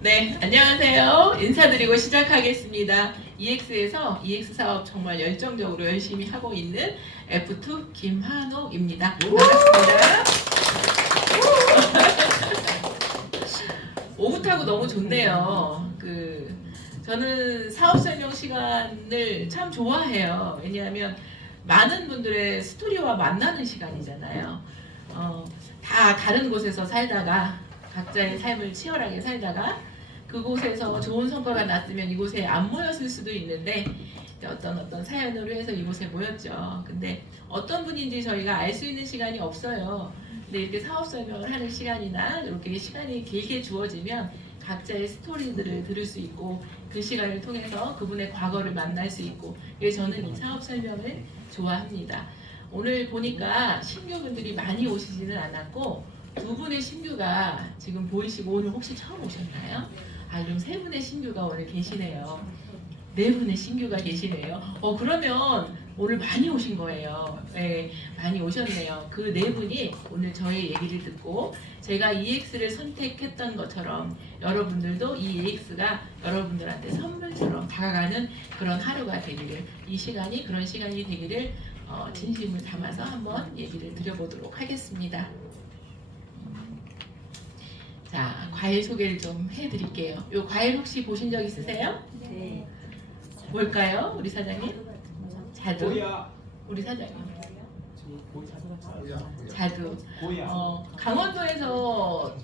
네, 안녕하세요. 인사드리고 시작하겠습니다. EX에서 EX 사업 정말 열정적으로 열심히 하고 있는 F2 김한옥입니다. 반갑습니다. 오붓하고 너무 좋네요. 저는 사업 설명 시간을 참 좋아해요. 왜냐하면 많은 분들의 스토리와 만나는 시간이잖아요. 다 다른 곳에서 살다가 각자의 삶을 치열하게 살다가 그곳에서 좋은 성과가 났으면 이곳에 안 모였을 수도 있는데 어떤 사연으로 해서 이곳에 모였죠. 근데 어떤 분인지 저희가 알 수 있는 시간이 없어요. 근데 이렇게 사업 설명을 하는 시간이나 이렇게 시간이 길게 주어지면 각자의 스토리들을 들을 수 있고 그 시간을 통해서 그분의 과거를 만날 수 있고 그래서 저는 이 사업 설명을 좋아합니다. 오늘 보니까 신규분들이 많이 오시지는 않았고 두 분의 신규가 지금 보이시고 오늘 혹시 처음 오셨나요? 그럼 세 분의 신규가 오늘 계시네요. 네 분의 신규가 계시네요. 그러면 오늘 많이 오신 거예요. 네, 많이 오셨네요. 그 네 분이 오늘 저의 얘기를 듣고 제가 EX를 선택했던 것처럼 여러분들도 이 EX가 여러분들한테 선물처럼 다가가는 그런 하루가 되기를 이 시간이 그런 시간이 되기를 진심을 담아서 한번 얘기를 드려보도록 하겠습니다. 자, 과일 소개를 좀 해드릴게요. 이 과일 혹시 보신 적 있으세요? 네. 뭘까요, 우리 사장님? 자두. 고야. 우리 사장님. 고야. 자두. 고야. 강원도에서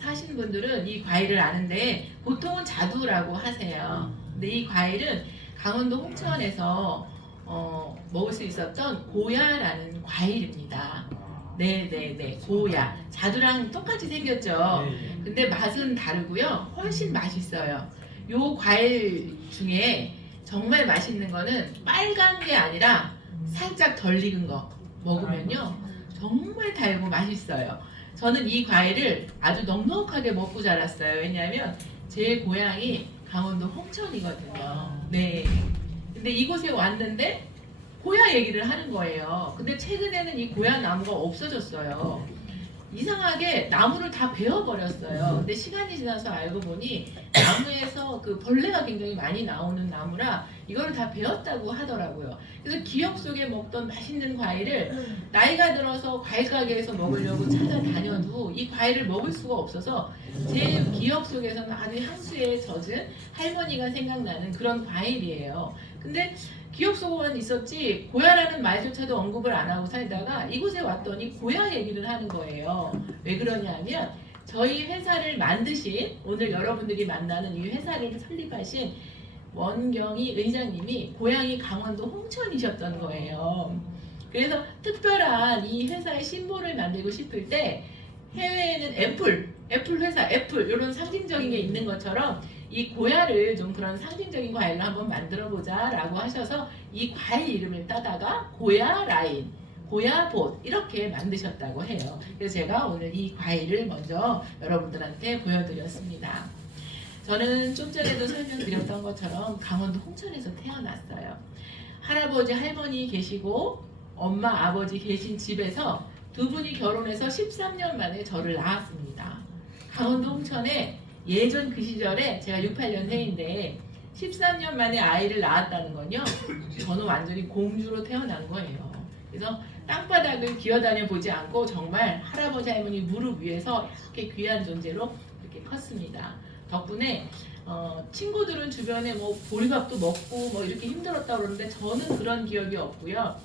사시는 분들은 이 과일을 아는데 보통은 자두라고 하세요. 근데 이 과일은 강원도 홍천에서 먹을 수 있었던 고야라는 과일입니다. 네네네, 고야. 자두랑 똑같이 생겼죠. 근데 맛은 다르고요. 훨씬 맛있어요. 요 과일 중에 정말 맛있는 거는 빨간 게 아니라 살짝 덜 익은 거 먹으면요 정말 달고 맛있어요. 저는 이 과일을 아주 넉넉하게 먹고 자랐어요. 왜냐하면 제 고향이 강원도 홍천이거든요. 네. 근데 이곳에 왔는데 고야 얘기를 하는 거예요. 근데 최근에는 이 고야 나무가 없어졌어요. 이상하게 나무를 다 베어버렸어요. 근데 시간이 지나서 알고 보니 나무에서 그 벌레가 굉장히 많이 나오는 나무라 이거를 다 베었다고 하더라고요. 그래서 기억 속에 먹던 맛있는 과일을 나이가 들어서 과일 가게에서 먹으려고 찾아다녀도 이 과일을 먹을 수가 없어서 제 기억 속에서는 아주 향수에 젖은 할머니가 생각나는 그런 과일이에요. 근데 기억 속에만 있었지 고야라는 말조차도 언급을 안 하고 살다가 이곳에 왔더니 고야 얘기를 하는 거예요. 왜 그러냐면 저희 회사를 만드신 오늘 여러분들이 만나는 이 회사를 설립하신 원경희 의장님이 고향이 강원도 홍천이셨던 거예요. 그래서 특별한 이 회사의 심볼을 만들고 싶을 때 해외에는 애플 회사 애플 이런 상징적인 게 있는 것처럼 이 고야를 좀 그런 상징적인 과일로 한번 만들어 보자 라고 하셔서 이 과일 이름을 따다가 고야 라인, 고야 봇 이렇게 만드셨다고 해요. 그래서 제가 오늘 이 과일을 먼저 여러분들한테 보여드렸습니다. 저는 좀 전에도 설명드렸던 것처럼 강원도 홍천에서 태어났어요. 할아버지 할머니 계시고 엄마 아버지 계신 집에서 두 분이 결혼해서 13년 만에 저를 낳았습니다. 강원도 홍천에 예전 그 시절에 제가 68년생인데 13년 만에 아이를 낳았다는 건요. 저는 완전히 공주로 태어난 거예요. 그래서 땅바닥을 기어다녀 보지 않고 정말 할아버지 할머니 무릎 위에서 이렇게 귀한 존재로 이렇게 컸습니다. 덕분에 친구들은 주변에 뭐 보리밥도 먹고 뭐 이렇게 힘들었다고 그러는데 저는 그런 기억이 없고요.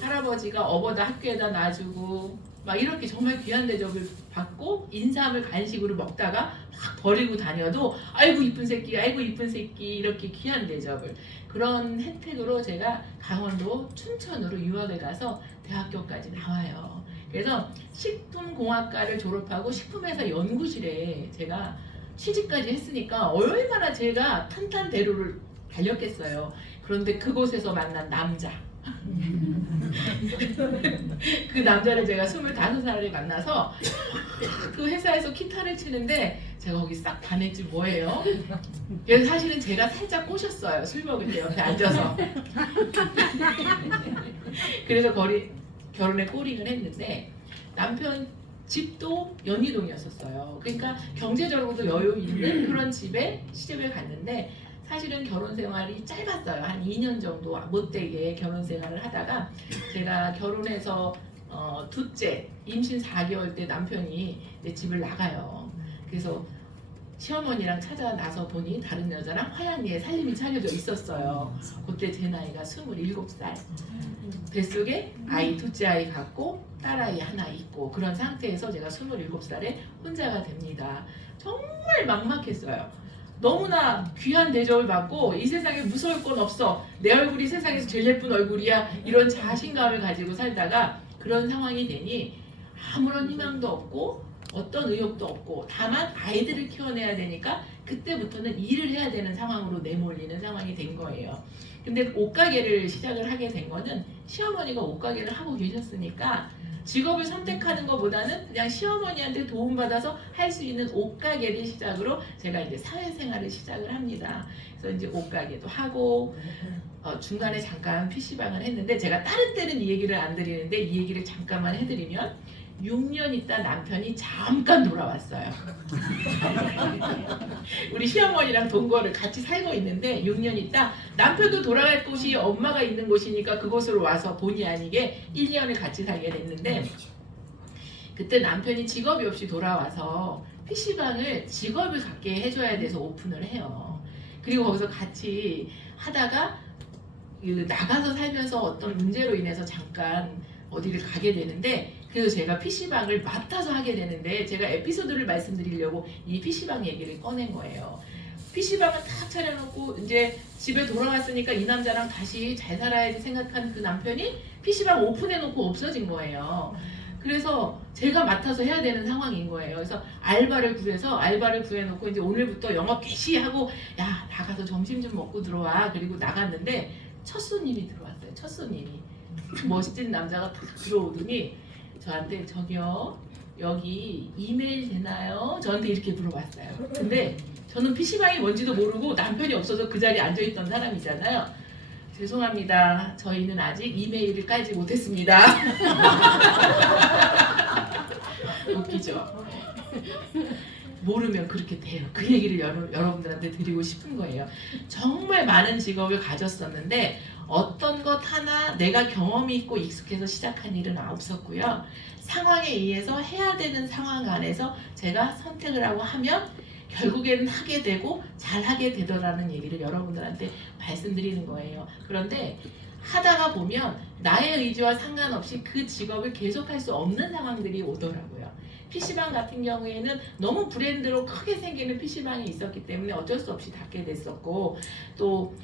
할아버지가 어버다 학교에다 놔주고 막 이렇게 정말 귀한 대접을 받고 인삼을 간식으로 먹다가 막 버리고 다녀도 아이고 이쁜 새끼 아이고 이쁜 새끼 이렇게 귀한 대접을 그런 혜택으로 제가 강원도 춘천으로 유학을 가서 대학교까지 나와요. 그래서 식품공학과를 졸업하고 식품회사 연구실에 제가 취직까지 했으니까 얼마나 제가 탄탄대로를 달렸겠어요. 그런데 그곳에서 만난 남자 그 남자를 제가 25살에 만나서 그 회사에서 기타를 치는데 제가 거기 싹 반했지 뭐예요. 그래서 사실은 제가 살짝 꼬셨어요. 술 먹을 때 옆에 앉아서. 그래서 결혼에 꼬링을 했는데 남편 집도 연희동이었었어요. 그러니까 경제적으로도 여유 있는 그런 집에 시집을 갔는데 사실은 결혼 생활이 짧았어요. 한 2년 정도 못되게 결혼 생활을 하다가 제가 결혼해서 둘째 임신 4개월 때 남편이 내 집을 나가요. 그래서 시어머니랑 찾아 나서 보니 다른 여자랑 화양리에 살림이 차려져 있었어요. 그때 제 나이가 27살. 뱃속에 아이 둘째 아이 갖고 딸아이 하나 있고 그런 상태에서 제가 27살에 혼자가 됩니다. 정말 막막했어요. 너무나 귀한 대접을 받고 이 세상에 무서울 건 없어. 내 얼굴이 세상에서 제일 예쁜 얼굴이야. 이런 자신감을 가지고 살다가 그런 상황이 되니 아무런 희망도 없고 어떤 의욕도 없고 다만 아이들을 키워내야 되니까 그때부터는 일을 해야 되는 상황으로 내몰리는 상황이 된 거예요. 근데 옷가게를 시작을 하게 된 거는 시어머니가 옷가게를 하고 계셨으니까 직업을 선택하는 것보다는 그냥 시어머니한테 도움받아서 할 수 있는 옷가게를 시작으로 제가 이제 사회생활을 시작을 합니다. 그래서 이제 옷가게도 하고 중간에 잠깐 PC방을 했는데 제가 다른 때는 이 얘기를 안 드리는데 이 얘기를 잠깐만 해드리면 6년 있다 남편이 잠깐 돌아왔어요. 우리 시어머니랑 동거를 같이 살고 있는데 6년 있다 남편도 돌아갈 곳이 엄마가 있는 곳이니까 그곳으로 와서 본의 아니게 1년을 같이 살게 됐는데 그때 남편이 직업이 없이 돌아와서 PC방을 직업을 갖게 해줘야 돼서 오픈을 해요. 그리고 거기서 같이 하다가 나가서 살면서 어떤 문제로 인해서 잠깐 어디를 가게 되는데 그래서 제가 PC방을 맡아서 하게 되는데 제가 에피소드를 말씀드리려고 이 PC방 얘기를 꺼낸 거예요. PC방을 딱 차려놓고 이제 집에 돌아왔으니까 이 남자랑 다시 잘 살아야지 생각한 그 남편이 PC방 오픈해놓고 없어진 거예요. 그래서 제가 맡아서 해야 되는 상황인 거예요. 그래서 알바를 구해놓고 이제 오늘부터 영업 개시하고 야 나가서 점심 좀 먹고 들어와. 그리고 나갔는데 첫 손님이 들어왔어요. 첫 손님이 멋진 남자가 딱 들어오더니 저한테 저기요 여기 이메일 되나요? 저한테 이렇게 물어봤어요. 근데 저는 PC방이 뭔지도 모르고 남편이 없어서 그 자리에 앉아있던 사람이잖아요. 죄송합니다. 저희는 아직 이메일을 깔지 못했습니다. 웃기죠? 모르면 그렇게 돼요. 그 얘기를 여러분들한테 드리고 싶은 거예요. 정말 많은 직업을 가졌었는데 어떤 것 하나 내가 경험이 있고 익숙해서 시작한 일은 없었고요. 상황에 의해서 해야 되는 상황 안에서 제가 선택을 하고 하면 결국에는 하게 되고 잘하게 되더라는 얘기를 여러분들한테 말씀드리는 거예요. 그런데 하다가 보면 나의 의지와 상관없이 그 직업을 계속할 수 없는 상황들이 오더라고요. PC방 같은 경우에는 너무 브랜드로 크게 생기는 PC방이 있었기 때문에 어쩔 수 없이 닫게 됐었고 또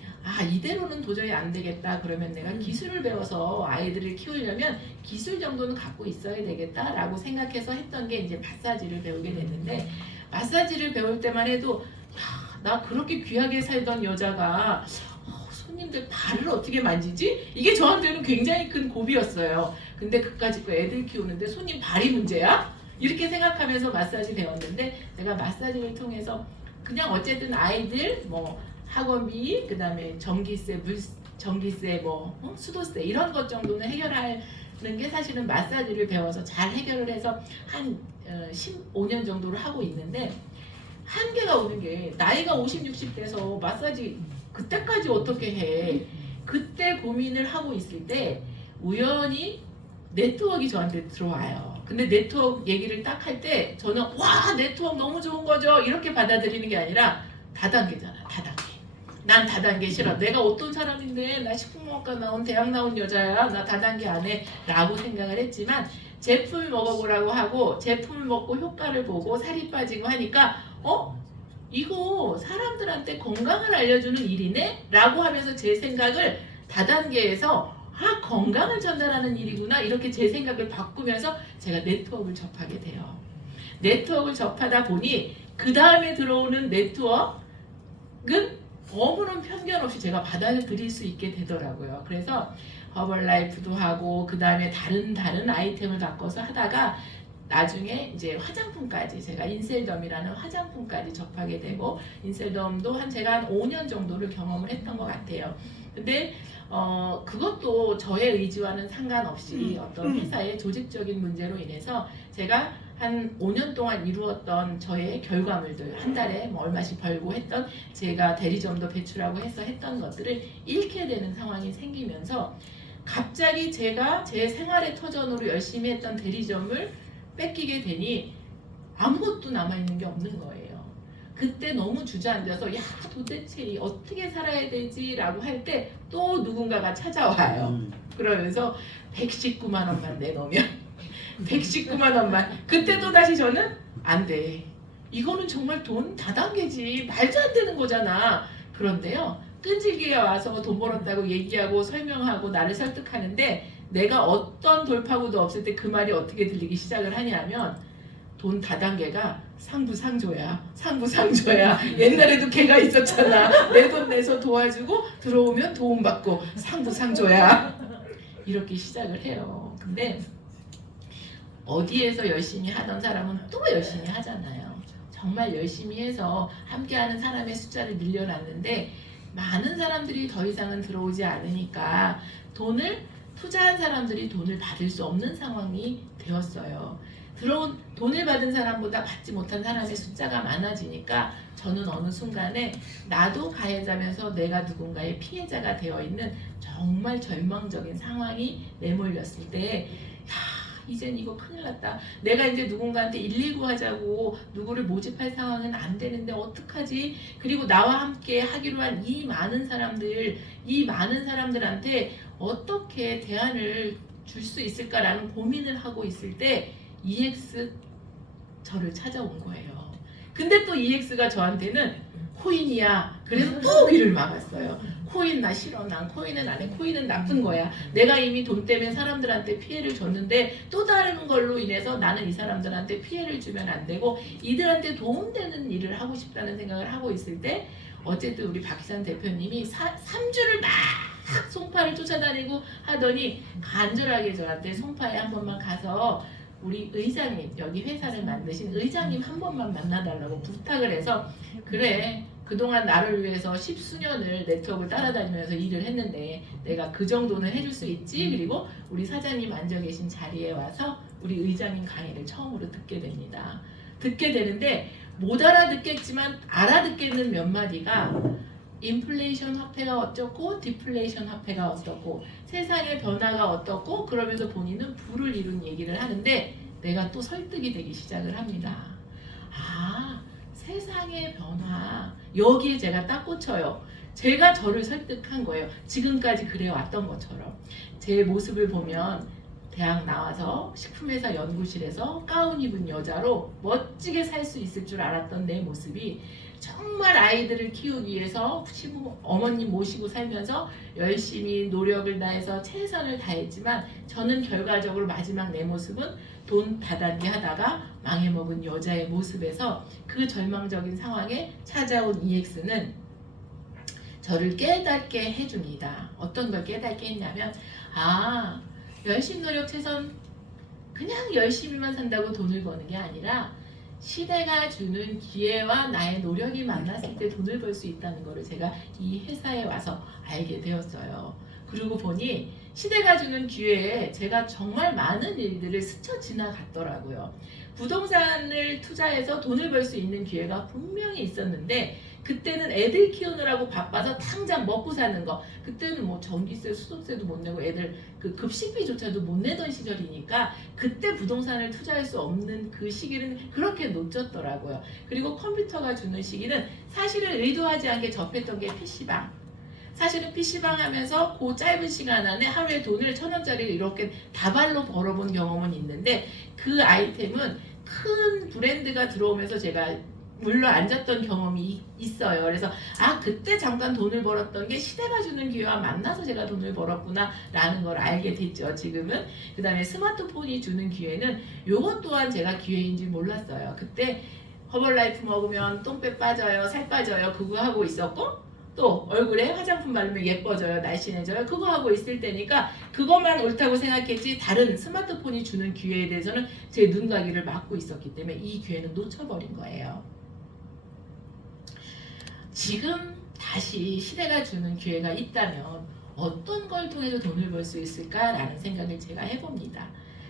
이대로는 도저히 안 되겠다 그러면 내가 기술을 배워서 아이들을 키우려면 기술 정도는 갖고 있어야 되겠다라고 생각해서 했던 게 이제 마사지를 배우게 됐는데 마사지를 배울 때만 해도 나 그렇게 귀하게 살던 여자가 손님들 발을 어떻게 만지지? 이게 저한테는 굉장히 큰 고비였어요. 근데 그까짓 거 애들 키우는데 손님 발이 문제야? 이렇게 생각하면서 마사지 배웠는데 제가 마사지를 통해서 그냥 어쨌든 아이들 뭐 학원비 그다음에 전기세 전기세 수도세 이런 것 정도는 해결하는 게 사실은 마사지를 배워서 잘 해결을 해서 한 15년 정도를 하고 있는데 한계가 오는 게 나이가 50, 60 돼서 마사지 그때까지 어떻게 해? 그때 고민을 하고 있을 때 우연히 네트워크가 저한테 들어와요. 근데 네트워크 얘기를 딱 할 때 저는 와 네트워크 너무 좋은 거죠 이렇게 받아들이는 게 아니라 다단계잖아. 다단계. 난 다단계 싫어. 내가 어떤 사람인데 나 식품공학과 나온 대학 나온 여자야. 나 다단계 안 해 라고 생각을 했지만 제품을 먹어보라고 하고 제품을 먹고 효과를 보고 살이 빠지고 하니까 이거 사람들한테 건강을 알려주는 일이네? 라고 하면서 제 생각을 다단계에서 건강을 전달하는 일이구나 이렇게 제 생각을 바꾸면서 제가 네트워크를 접하게 돼요. 네트워크를 접하다 보니 그 다음에 들어오는 네트워크는 아무런 편견 없이 제가 받아들일 수 있게 되더라고요. 그래서 허벌라이프도 하고 그 다음에 다른 아이템을 바꿔서 하다가 나중에 이제 화장품까지 제가 인셀덤이라는 화장품까지 접하게 되고 인셀덤도 제가 한 5년 정도를 경험을 했던 것 같아요. 근데 그것도 저의 의지와는 상관없이 어떤 회사의 조직적인 문제로 인해서 제가 한 5년 동안 이루었던 저의 결과물들, 한 달에 뭐 얼마씩 벌고 했던, 제가 대리점도 배출하고 해서 했던 것들을 잃게 되는 상황이 생기면서 갑자기 제가 제 생활의 터전으로 열심히 했던 대리점을 뺏기게 되니 아무것도 남아있는 게 없는 거예요. 그때 너무 주저앉아서 야, 도대체 어떻게 살아야 되지? 라고 할 때 또 누군가가 찾아와요. 그러면서 119만 원만 내놓으면 119만 원만. 그때 또 다시 저는 안 돼. 이거는 정말 돈 다단계지. 말도 안 되는 거잖아. 그런데요. 끈질기게 와서 돈 벌었다고 얘기하고 설명하고 나를 설득하는데 내가 어떤 돌파구도 없을 때 그 말이 어떻게 들리기 시작을 하냐면 돈 다단계가 상부상조야. 상부상조야. 옛날에도 걔가 있었잖아. 내 돈 내서 도와주고 들어오면 도움받고 상부상조야. 이렇게 시작을 해요. 근데 어디에서 열심히 하던 사람은 또 열심히 하잖아요. 정말 열심히 해서 함께하는 사람의 숫자를 늘려놨는데 많은 사람들이 더 이상은 들어오지 않으니까 투자한 사람들이 돈을 받을 수 없는 상황이 되었어요. 돈을 받은 사람보다 받지 못한 사람의 숫자가 많아지니까 저는 어느 순간에 나도 가해자면서 내가 누군가의 피해자가 되어 있는 정말 절망적인 상황이 내몰렸을 때 이젠 이거 큰일 났다. 내가 이제 누군가한테 119 하자고 누구를 모집할 상황은 안 되는데 어떡하지? 그리고 나와 함께 하기로 한 이 많은 사람들한테 어떻게 대안을 줄 수 있을까라는 고민을 하고 있을 때 EX 저를 찾아온 거예요. 근데 또 EX가 저한테는 코인이야. 그래서 또 귀를 막았어요. 코인 나 싫어. 난 코인은 안 해. 코인은 나쁜 거야. 내가 이미 돈 때문에 사람들한테 피해를 줬는데 또 다른 걸로 인해서 나는 이 사람들한테 피해를 주면 안 되고 이들한테 도움되는 일을 하고 싶다는 생각을 하고 있을 때 어쨌든 우리 박희선 대표님이 3주를 막 송파를 쫓아다니고 하더니 간절하게 저한테 송파에 한 번만 가서 우리 의장님, 여기 회사를 만드신 의장님 한 번만 만나달라고 부탁을 해서 그래, 그동안 나를 위해서 10수년을 네트워크를 따라다니면서 일을 했는데 내가 그 정도는 해줄 수 있지. 그리고 우리 사장님 앉아 계신 자리에 와서 우리 의장님 강의를 처음으로 듣게 됩니다. 듣게 되는데 못 알아듣겠지만 알아듣겠는 몇 마디가 인플레이션 화폐가 어쩌고 디플레이션 화폐가 어떻고 세상의 변화가 어떻고 그러면서 본인은 부를 이룬 얘기를 하는데 내가 또 설득이 되기 시작을 합니다. 아, 세상의 변화, 여기에 제가 딱 꽂혀요. 제가 저를 설득한 거예요. 지금까지 그래 왔던 것처럼. 제 모습을 보면 대학 나와서 식품회사 연구실에서 가운 입은 여자로 멋지게 살 수 있을 줄 알았던 내 모습이 정말 아이들을 키우기 위해서 어머님 모시고 살면서 열심히 노력을 다해서 최선을 다했지만 저는 결과적으로 마지막 내 모습은 돈 다단계 하다가 망해먹은 여자의 모습에서 그 절망적인 상황에 찾아온 EX는 저를 깨닫게 해줍니다. 어떤 걸 깨닫게 했냐면 열심 노력 최선 그냥 열심히만 산다고 돈을 버는 게 아니라 시대가 주는 기회와 나의 노력이 만났을 때 돈을 벌 수 있다는 것을 제가 이 회사에 와서 알게 되었어요. 그러고 보니 시대가 주는 기회에 제가 정말 많은 일들을 스쳐 지나갔더라고요. 부동산을 투자해서 돈을 벌 수 있는 기회가 분명히 있었는데 그때는 애들 키우느라고 바빠서 당장 먹고 사는 거, 그때는 뭐 전기세, 수도세도 못 내고 애들 그 급식비조차도 못 내던 시절이니까 그때 부동산을 투자할 수 없는 그 시기는 그렇게 놓쳤더라고요. 그리고 컴퓨터가 주는 시기는 사실은 의도하지 않게 접했던 게 PC방. 사실은 PC방 하면서 그 짧은 시간 안에 하루에 돈을 1,000원짜리를 이렇게 다발로 벌어본 경험은 있는데 그 아이템은 큰 브랜드가 들어오면서 제가 물러 앉았던 경험이 있어요. 그래서 그때 잠깐 돈을 벌었던 게 시대가 주는 기회와 만나서 제가 돈을 벌었구나 라는 걸 알게 됐죠. 지금은. 그 다음에 스마트폰이 주는 기회는 요것 또한 제가 기회인지 몰랐어요. 그때 허벌라이프 먹으면 똥배 빠져요, 살 빠져요, 그거 하고 있었고 또 얼굴에 화장품 바르면 예뻐져요, 날씬해져요, 그거 하고 있을 때니까 그것만 옳다고 생각했지 다른 스마트폰이 주는 기회에 대해서는 제 눈과 귀를 막고 있었기 때문에 이 기회는 놓쳐버린 거예요. 지금 다시 시대가 주는 기회가 있다면 어떤 걸 통해서 돈을 벌 수 있을까라는 생각을 제가 해봅니다.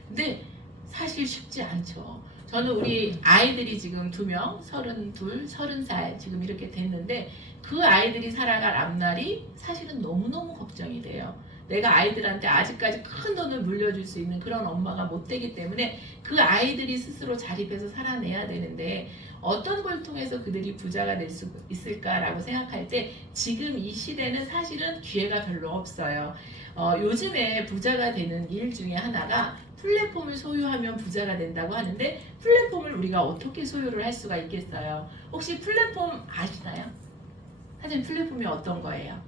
근데 사실 쉽지 않죠. 저는 우리 아이들이 지금 2명, 32, 30살 지금 이렇게 됐는데 그 아이들이 살아갈 앞날이 사실은 너무너무 걱정이 돼요. 내가 아이들한테 아직까지 큰 돈을 물려줄 수 있는 그런 엄마가 못 되기 때문에 그 아이들이 스스로 자립해서 살아내야 되는데 어떤 걸 통해서 그들이 부자가 될 수 있을까라고 생각할 때 지금 이 시대는 사실은 기회가 별로 없어요. 요즘에 부자가 되는 일 중에 하나가 플랫폼을 소유하면 부자가 된다고 하는데 플랫폼을 우리가 어떻게 소유를 할 수가 있겠어요? 혹시 플랫폼 아시나요? 사실 플랫폼이 어떤 거예요?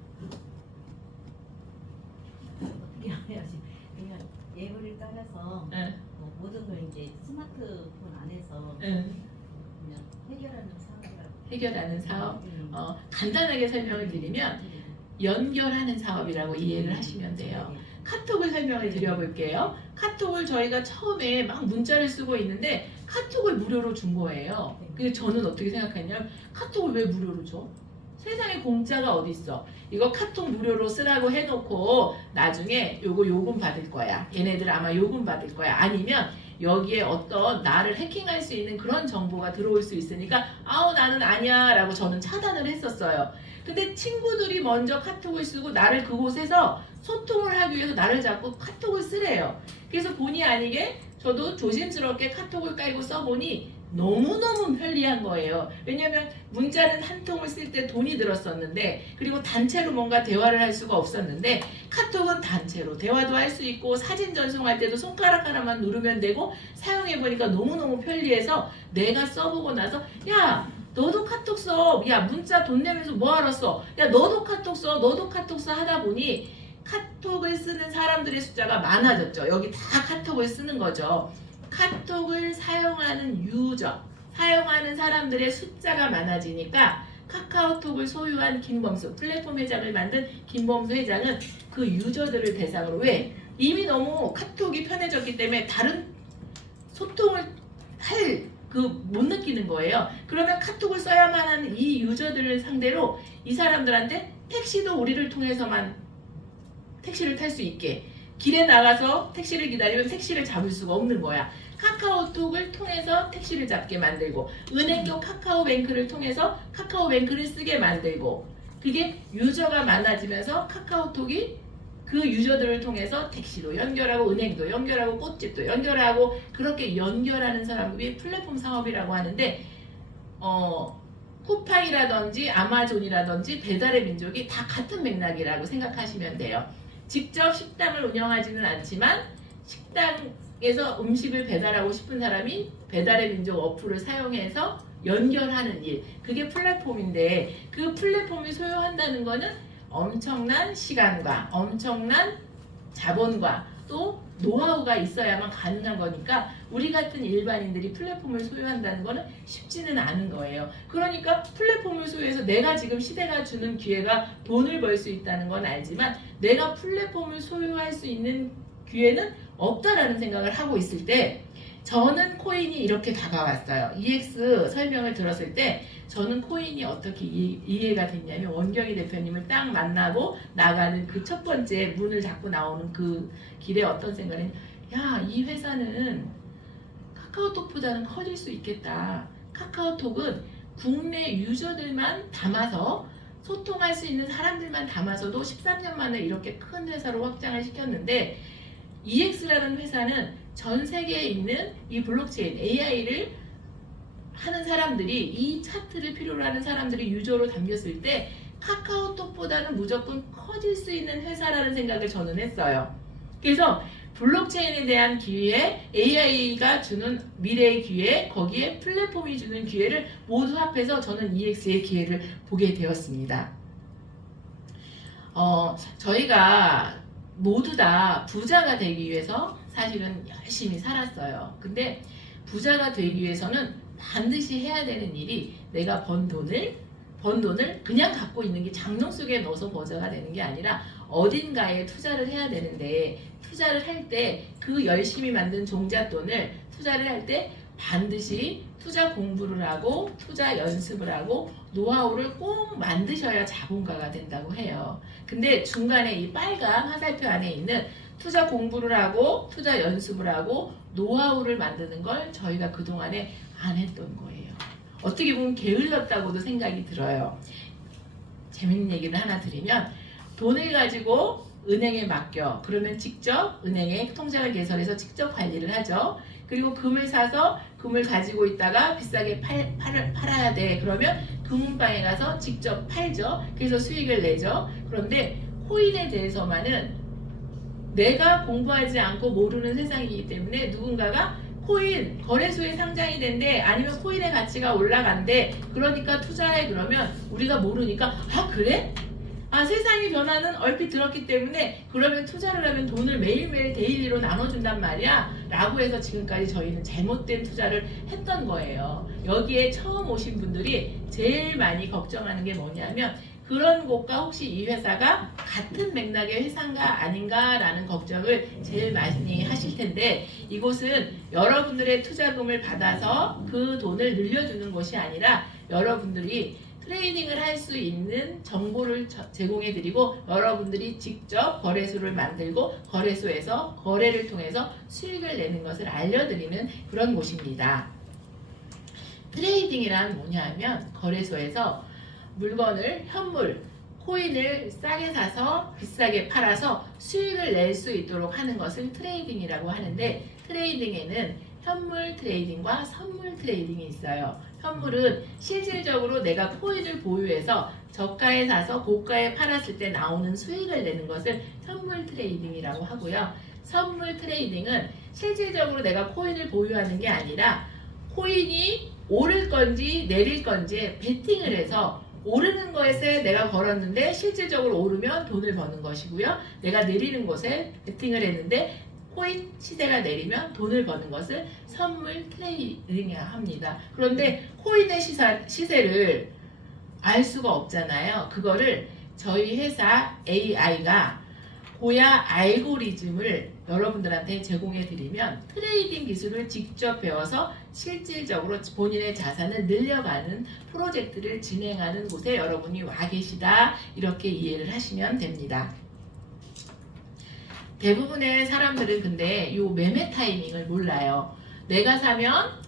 어떻게 해야지? 그냥 예물을 따라서 응. 모든 걸 이제 스마트폰 안에서 응. 그냥 해결하는 사업이라고. 해결하는 사업. 간단하게 설명을 드리면 연결하는 사업이라고 이해를 하시면 돼요. 카톡을 설명을 드려볼게요. 카톡을 저희가 처음에 막 문자를 쓰고 있는데 카톡을 무료로 준 거예요. 근데 저는 어떻게 생각했냐면 카톡을 왜 무료로 줘? 세상에 공짜가 어디 있어? 이거 카톡 무료로 쓰라고 해놓고 나중에 요거 요금 받을 거야. 얘네들 아마 요금 받을 거야. 아니면 여기에 어떤 나를 해킹할 수 있는 그런 정보가 들어올 수 있으니까 아우 나는 아니야 라고 저는 차단을 했었어요. 근데 친구들이 먼저 카톡을 쓰고 나를 그곳에서 소통을 하기 위해서 나를 자꾸 카톡을 쓰래요. 그래서 본의 아니게 저도 조심스럽게 카톡을 깔고 써보니 너무너무 편리한 거예요. 왜냐면 문자는 한 통을 쓸 때 돈이 들었었는데 그리고 단체로 뭔가 대화를 할 수가 없었는데 카톡은 단체로 대화도 할 수 있고 사진 전송할 때도 손가락 하나만 누르면 되고 사용해보니까 너무너무 편리해서 내가 써보고 나서 야 너도 카톡 써. 야 문자 돈 내면서 뭐하러 써. 야 너도 카톡 써. 너도 카톡 써 하다 보니 카톡을 쓰는 사람들의 숫자가 많아졌죠. 여기 다 카톡을 쓰는 거죠. 카톡을 사용하는 유저, 사용하는 사람들의 숫자가 많아지니까 카카오톡을 소유한 김범수, 플랫폼 회장을 만든 김범수 회장은 그 유저들을 대상으로 왜? 이미 너무 카톡이 편해졌기 때문에 다른 소통을 할 못 느끼는 거예요. 그러면 카톡을 써야만 하는 이 유저들을 상대로 이 사람들한테 택시도 우리를 통해서만 택시를 탈 수 있게 길에 나가서 택시를 기다리면 택시를 잡을 수가 없는 거야. 카카오톡을 통해서 택시를 잡게 만들고 은행도 카카오뱅크를 통해서 카카오뱅크를 쓰게 만들고 그게 유저가 많아지면서 카카오톡이 그 유저들을 통해서 택시도 연결하고 은행도 연결하고 꽃집도 연결하고 그렇게 연결하는 사람들이 플랫폼 사업이라고 하는데 쿠팡이라든지 아마존이라든지 배달의 민족이 다 같은 맥락이라고 생각하시면 돼요. 직접 식당을 운영하지는 않지만 식당에서 음식을 배달하고 싶은 사람이 배달의 민족 어플을 사용해서 연결하는 일, 그게 플랫폼인데 그 플랫폼이 소유한다는 거는 엄청난 시간과 엄청난 자본과 또 노하우가 있어야만 가능한 거니까 우리 같은 일반인들이 플랫폼을 소유한다는 거는 쉽지는 않은 거예요. 그러니까 플랫폼을 소유해서 내가 지금 시대가 주는 기회가 돈을 벌 수 있다는 건 알지만 내가 플랫폼을 소유할 수 있는 기회는 없다라는 생각을 하고 있을 때 저는 코인이 이렇게 다가왔어요. EX 설명을 들었을 때 저는 코인이 어떻게 이해가 됐냐면 원경희 대표님을 딱 만나고 나가는 그 첫 번째 문을 닫고 나오는 그 길에 어떤 생각은 야, 이 회사는 카카오톡보다는 커질 수 있겠다. 카카오톡은 국내 유저들만 담아서 소통할 수 있는 사람들만 담아서도 13년 만에 이렇게 큰 회사로 확장을 시켰는데 EX라는 회사는 전 세계에 있는 이 블록체인 AI를 하는 사람들이 이 차트를 필요로 하는 사람들이 유저로 담겼을 때 카카오톡보다는 무조건 커질 수 있는 회사라는 생각을 저는 했어요. 그래서 블록체인에 대한 기회, AI가 주는 미래의 기회, 거기에 플랫폼이 주는 기회를 모두 합해서 저는 EX의 기회를 보게 되었습니다. 저희가 모두 다 부자가 되기 위해서 사실은 열심히 살았어요. 근데 부자가 되기 위해서는 반드시 해야 되는 일이 내가 번 돈을 그냥 갖고 있는 게 장롱 속에 넣어서 부자가 되는 게 아니라 어딘가에 투자를 해야 되는데 투자를 할 때 그 열심히 만든 종잣돈을 투자를 할 때 반드시 투자 공부를 하고 투자 연습을 하고 노하우를 꼭 만드셔야 자본가가 된다고 해요. 근데 중간에 이 빨간 화살표 안에 있는 투자 공부를 하고 투자 연습을 하고 노하우를 만드는 걸 저희가 그동안에 안 했던 거예요. 어떻게 보면 게을렀다고도 생각이 들어요. 재밌는 얘기를 하나 드리면 돈을 가지고 은행에 맡겨. 그러면 직접 은행에 통장을 개설해서 직접 관리를 하죠. 그리고 금을 사서 금을 가지고 있다가 비싸게 팔아야 돼. 그러면 금은방에 가서 직접 팔죠. 그래서 수익을 내죠. 그런데 코인에 대해서만은 내가 공부하지 않고 모르는 세상이기 때문에 누군가가 코인 거래소에 상장이 된대, 아니면 코인의 가치가 올라간대, 그러니까 투자해, 그러면 우리가 모르니까 아 그래? 아 세상의 변화는 얼핏 들었기 때문에 그러면 투자를 하면 돈을 매일매일 데일리로 나눠준단 말이야 라고 해서 지금까지 저희는 잘못된 투자를 했던 거예요. 여기에 처음 오신 분들이 제일 많이 걱정하는 게 뭐냐면 그런 곳과 혹시 이 회사가 같은 맥락의 회사인가 아닌가라는 걱정을 제일 많이 하실 텐데, 이곳은 여러분들의 투자금을 받아서 그 돈을 늘려주는 곳이 아니라 여러분들이 트레이딩을 할 수 있는 정보를 제공해드리고 여러분들이 직접 거래소를 만들고 거래소에서 거래를 통해서 수익을 내는 것을 알려드리는 그런 곳입니다. 트레이딩이란 뭐냐면 거래소에서 물건을, 현물, 코인을 싸게 사서 비싸게 팔아서 수익을 낼 수 있도록 하는 것을 트레이딩이라고 하는데, 트레이딩에는 현물 트레이딩과 선물 트레이딩이 있어요. 현물은 실질적으로 내가 코인을 보유해서 저가에 사서 고가에 팔았을 때 나오는 수익을 내는 것을 현물 트레이딩이라고 하고요. 선물 트레이딩은 실질적으로 내가 코인을 보유하는 게 아니라 코인이 오를 건지 내릴 건지 베팅을 해서 오르는 것에 내가 걸었는데 실질적으로 오르면 돈을 버는 것이고요. 내가 내리는 곳에 베팅을 했는데 코인 시세가 내리면 돈을 버는 것을 선물 트레이딩이라고 합니다. 그런데 코인의 시세를 알 수가 없잖아요. 그거를 저희 회사 AI가 고야 알고리즘을 여러분들한테 제공해 드리면 트레이딩 기술을 직접 배워서 실질적으로 본인의 자산을 늘려가는 프로젝트를 진행하는 곳에 여러분이 와 계시다, 이렇게 이해를 하시면 됩니다. 대부분의 사람들은 근데 이 매매 타이밍을 몰라요. 내가 사면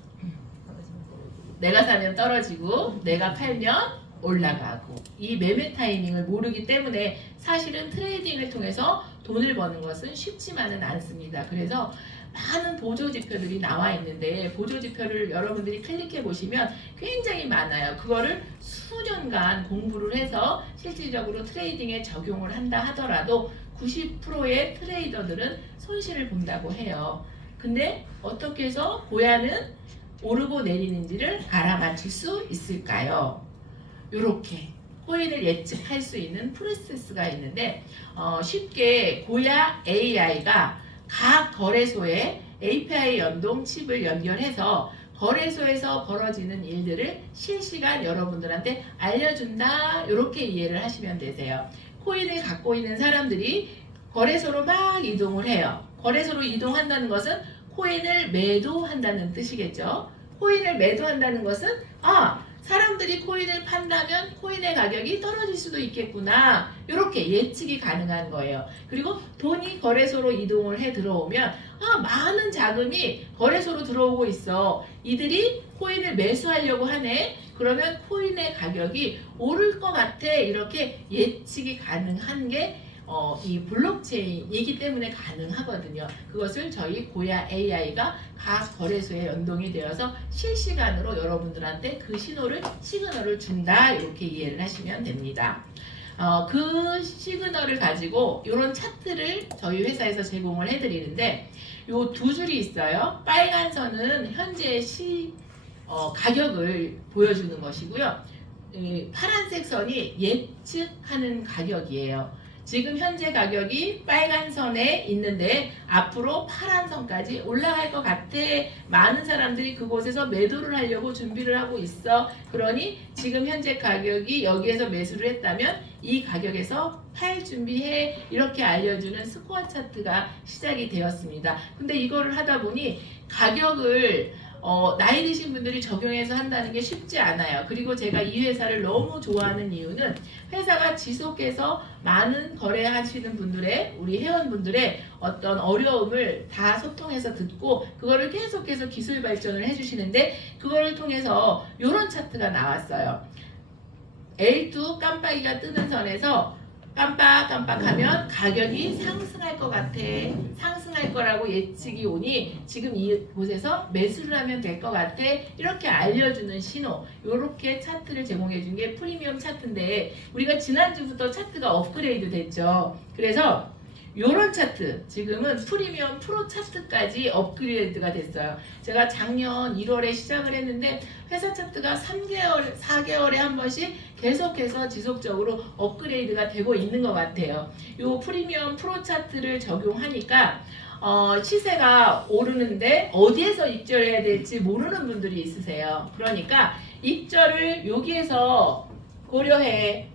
떨어지고 내가 팔면 올라가고, 이 매매 타이밍을 모르기 때문에 사실은 트레이딩을 통해서 돈을 버는 것은 쉽지만은 않습니다. 그래서 많은 보조지표들이 나와 있는데 보조지표를 여러분들이 클릭해 보시면 굉장히 많아요. 그거를 수년간 공부를 해서 실질적으로 트레이딩에 적용을 한다 하더라도 90%의 트레이더들은 손실을 본다고 해요. 근데 어떻게 해서 고야는 오르고 내리는지를 알아맞힐 수 있을까요? 이렇게 코인을 예측할 수 있는 프로세스가 있는데 쉽게 고야 AI가 각 거래소에 API 연동 칩을 연결해서 거래소에서 벌어지는 일들을 실시간 여러분들한테 알려준다, 이렇게 이해를 하시면 되세요. 코인을 갖고 있는 사람들이 거래소로 막 이동을 해요. 거래소로 이동한다는 것은 코인을 매도한다는 뜻이겠죠. 코인을 매도한다는 것은 사람들이 코인을 판다면 코인의 가격이 떨어질 수도 있겠구나, 이렇게 예측이 가능한 거예요. 그리고 돈이 거래소로 이동을 해 들어오면 많은 자금이 거래소로 들어오고 있어, 이들이 코인을 매수하려고 하네, 그러면 코인의 가격이 오를 것 같아, 이렇게 예측이 가능한 게 이 블록체인이기 때문에 가능하거든요. 그것을 저희 고야 AI가 각 거래소에 연동이 되어서 실시간으로 여러분들한테 그 시그널을 준다, 이렇게 이해를 하시면 됩니다. 그 시그널을 가지고 이런 차트를 저희 회사에서 제공을 해드리는데, 요 두 줄이 있어요. 빨간 선은 현재 가격을 보여주는 것이고요. 파란색 선이 예측하는 가격이에요. 지금 현재 가격이 빨간 선에 있는데 앞으로 파란 선까지 올라갈 것 같아. 많은 사람들이 그곳에서 매도를 하려고 준비를 하고 있어. 그러니 지금 현재 가격이 여기에서 매수를 했다면 이 가격에서 팔 준비해, 이렇게 알려주는 스코어 차트가 시작이 되었습니다. 근데 이거를 하다 보니 가격을 나이 드신 분들이 적용해서 한다는 게 쉽지 않아요. 그리고 제가 이 회사를 너무 좋아하는 이유는 회사가 지속해서 많은 거래하시는 분들의 우리 회원분들의 어떤 어려움을 다 소통해서 듣고 그거를 계속해서 기술 발전을 해주시는데 그거를 통해서 이런 차트가 나왔어요. L2 깜빡이가 뜨는 선에서 깜빡깜빡하면 가격이 상승할 것 같아. 상승할 거라고 예측이 오니 지금 이곳에서 매수를 하면 될 것 같아. 이렇게 알려주는 신호. 이렇게 차트를 제공해 준 게 프리미엄 차트인데 우리가 지난주부터 차트가 업그레이드 됐죠. 그래서 요런 차트, 지금은 프리미엄 프로 차트까지 업그레이드가 됐어요. 제가 작년 1월에 시작을 했는데 회사 차트가 3개월, 4개월에 한 번씩 계속해서 지속적으로 업그레이드가 되고 있는 것 같아요. 요 프리미엄 프로 차트를 적용하니까 시세가 오르는데 어디에서 입절해야 될지 모르는 분들이 있으세요. 그러니까 입절을 여기에서 고려해.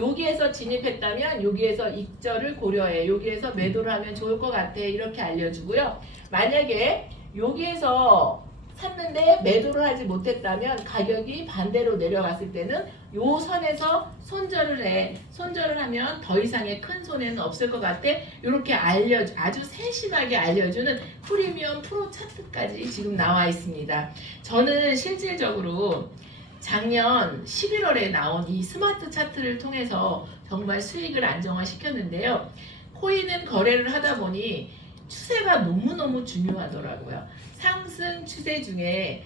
여기에서 진입했다면 여기에서 입절을 고려해. 여기에서 매도를 하면 좋을 것 같아. 이렇게 알려주고요. 만약에 여기에서 샀는데 매도를 하지 못했다면 가격이 반대로 내려갔을 때는 요 선에서 손절을 해. 손절을 하면 더 이상의 큰 손해는 없을 것 같아. 이렇게 아주 세심하게 알려주는 프리미엄 프로 차트까지 지금 나와 있습니다. 저는 실질적으로 작년 11월에 나온 이 스마트 차트를 통해서 정말 수익을 안정화시켰는데요. 코인은 거래를 하다 보니 추세가 너무너무 중요하더라고요. 상승 추세 중에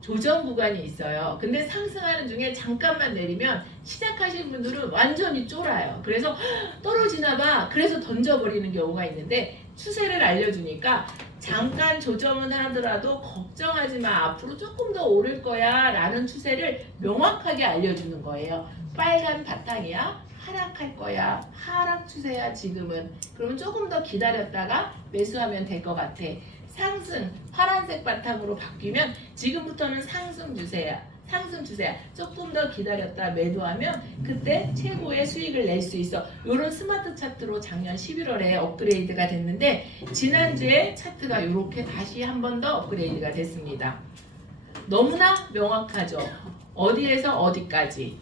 조정 구간이 있어요. 근데 상승하는 중에 잠깐만 내리면 시작하신 분들은 완전히 쫄아요. 그래서 떨어지나 봐. 그래서 던져버리는 경우가 있는데 추세를 알려주니까 잠깐 조정은 하더라도 걱정하지 마. 앞으로 조금 더 오를 거야 라는 추세를 명확하게 알려주는 거예요. 빨간 바탕이야. 하락할 거야. 하락 추세야 지금은. 그러면 조금 더 기다렸다가 매수하면 될 것 같아. 상승 파란색 바탕으로 바뀌면 지금부터는 상승 추세야. 상승 추세야. 조금 더 기다렸다 매도하면 그때 최고의 수익을 낼 수 있어. 이런 스마트 차트로 작년 11월에 업그레이드가 됐는데 지난주에 차트가 이렇게 다시 한 번 더 업그레이드가 됐습니다. 너무나 명확하죠. 어디에서 어디까지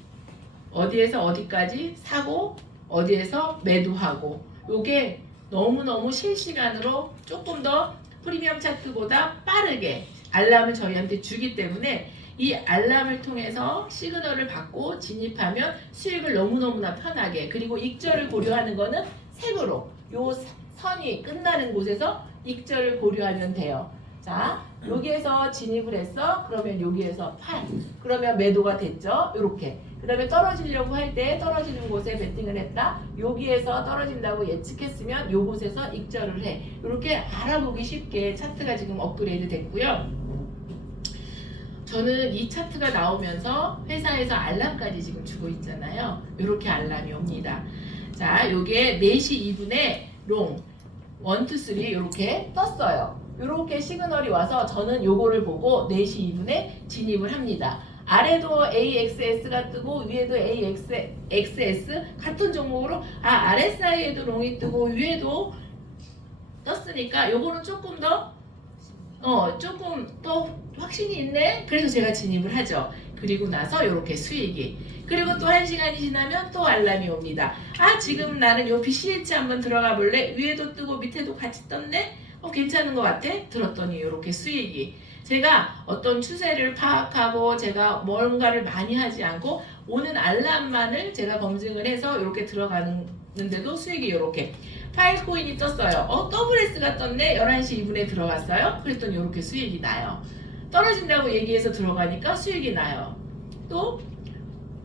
사고 어디에서 매도하고 요게 너무너무 실시간으로 조금 더 프리미엄 차트보다 빠르게 알람을 저희한테 주기 때문에 이 알람을 통해서 시그널을 받고 진입하면 수익을 너무너무나 편하게, 그리고 익절을 고려하는 거는 색으로 요 선이 끝나는 곳에서 익절을 고려하면 돼요. 자, 여기에서 진입을 했어. 그러면 여기에서 팔. 그러면 매도가 됐죠. 이렇게. 그 다음에 떨어지려고 할 때 떨어지는 곳에 베팅을 했다. 여기에서 떨어진다고 예측했으면 요곳에서 익절을 해. 이렇게 알아보기 쉽게 차트가 지금 업그레이드 됐고요. 저는 이 차트가 나오면서 회사에서 알람까지 지금 주고 있잖아요. 이렇게 알람이 옵니다. 자, 요게 4시 2분에 롱 1, 2, 3 이렇게 떴어요. 이렇게 시그널이 와서 저는 요거를 보고 4시 2분에 진입을 합니다. 아래도 AXS가 뜨고 위에도 AXS 같은 종목으로 RSI에도 롱이 뜨고 위에도 떴으니까 요거는 조금 더 확신이 있네. 그래서 제가 진입을 하죠. 그리고 나서 이렇게 수익이. 그리고 또 1시간이 지나면 또 알람이 옵니다. 지금 나는 요 BCH 한번 들어가 볼래? 위에도 뜨고 밑에도 같이 떴네? 괜찮은 것 같아? 들었더니 이렇게 수익이. 제가 어떤 추세를 파악하고 제가 뭔가를 많이 하지 않고 오는 알람만을 제가 검증을 해서 이렇게 들어가는데도 수익이 이렇게. 파일코인이 떴어요. WS가 떴네. 11시 2분에 들어갔어요. 그랬더니 이렇게 수익이 나요. 떨어진다고 얘기해서 들어가니까 수익이 나요. 또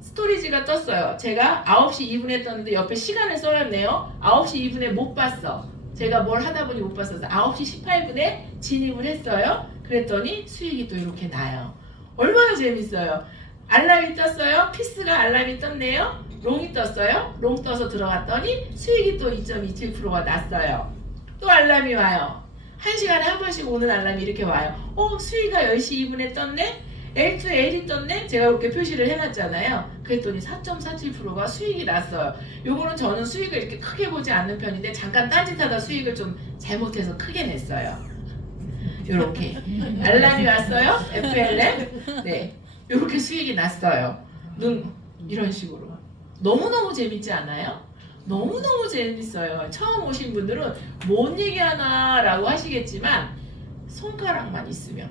스토리지가 떴어요. 제가 9시 2분에 떴는데 옆에 시간을 써놨네요. 9시 2분에 못 봤어. 제가 뭘 하다 보니 못 봤어서 9시 18분에 진입을 했어요. 그랬더니 수익이 또 이렇게 나요. 얼마나 재밌어요. 알람이 떴어요. 피스가 알람이 떴네요. 롱이 떴어요. 롱 떠서 들어갔더니 수익이 또 2.27%가 났어요. 또 알람이 와요. 1시간에 한 번씩 오는 알람이 이렇게 와요. 수익가 10시 2분에 떴네? L2L이 떴네? 제가 이렇게 표시를 해놨잖아요. 그랬더니 4.47%가 수익이 났어요. 요거는 저는 수익을 이렇게 크게 보지 않는 편인데 잠깐 딴짓하다 수익을 좀 잘못해서 크게 냈어요. 요렇게 알람이 왔어요. FLM. 네. 요렇게 수익이 났어요. 이런 식으로. 너무너무 재밌지 않아요? 너무너무 재밌어요. 처음 오신 분들은 뭔 얘기하나 라고 하시겠지만 손가락만 있으면,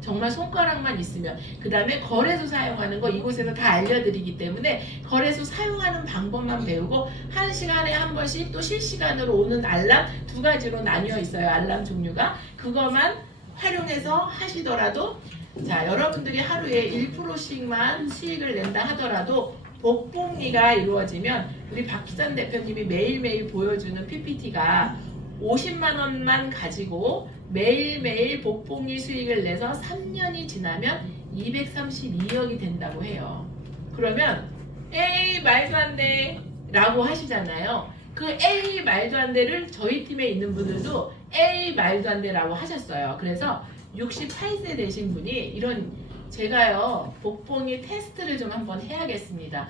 정말 손가락만 있으면, 그 다음에 거래소 사용하는 거 이곳에서 다 알려드리기 때문에 거래소 사용하는 방법만 배우고 1시간에 한 번씩 또 실시간으로 오는 알람 2가지로 나뉘어 있어요. 알람 종류가. 그것만 활용해서 하시더라도, 자, 여러분들이 하루에 1%씩만 수익을 낸다 하더라도 복복리가 이루어지면 우리 박기찬 대표님이 매일매일 보여주는 PPT가 50만 원만 가지고 매일매일 복복리 수익을 내서 3년이 지나면 232억이 된다고 해요. 그러면 에이 말도 안 돼 라고 하시잖아요. 그 에이 말도 안 돼를 저희 팀에 있는 분들도 에이 말도 안 돼라고 하셨어요. 그래서 68세 되신 분이 이런, 제가요 복봉이 테스트를 좀 한번 해야겠습니다.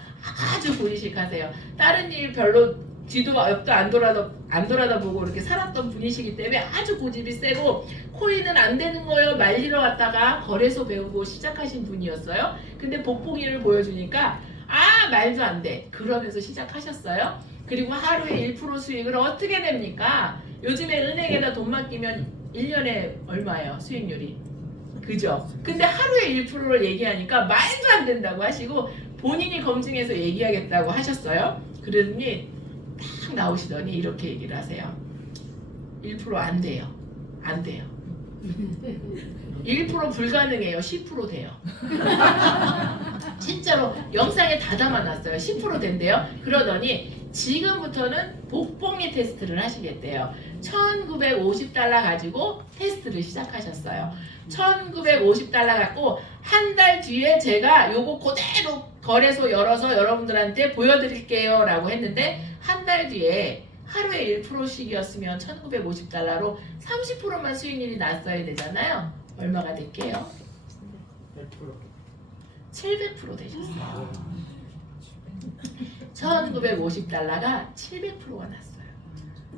아주 보이식하세요. 다른 일 별로 뒤도 옆도 안 돌아다보고 이렇게 살았던 분이시기 때문에 아주 고집이 세고 코인은 안 되는 거예요 말리러 갔다가 거래소 배우고 시작하신 분이었어요. 근데 복봉이를 보여주니까 아 말도 안 돼 그러면서 시작하셨어요. 그리고 하루에 1% 수익을 어떻게 냅니까? 요즘에 은행에다 돈 맡기면 1년에 얼마예요 수익률이? 그죠? 근데 하루에 1%를 얘기하니까 말도 안 된다고 하시고 본인이 검증해서 얘기하겠다고 하셨어요. 그러더니 딱 나오시더니 이렇게 얘기를 하세요. 1% 안 돼요. 안 돼요. 1% 불가능해요. 10% 돼요. 진짜로 영상에 다 담아놨어요. 10% 된대요. 그러더니 지금부터는 복봉리 테스트를 하시겠대요. 1950달러 가지고 테스트를 시작하셨어요. 1950달러 갖고 한 달 뒤에 제가 요거 그대로 거래소 열어서 여러분들한테 보여드릴게요 라고 했는데 한 달 뒤에 하루에 1%씩이었으면 1950달러로 30%만 수익률이 났어야 되잖아요. 얼마가 될게요? 700% 되셨어요. 1950달러가 700%가 났어요.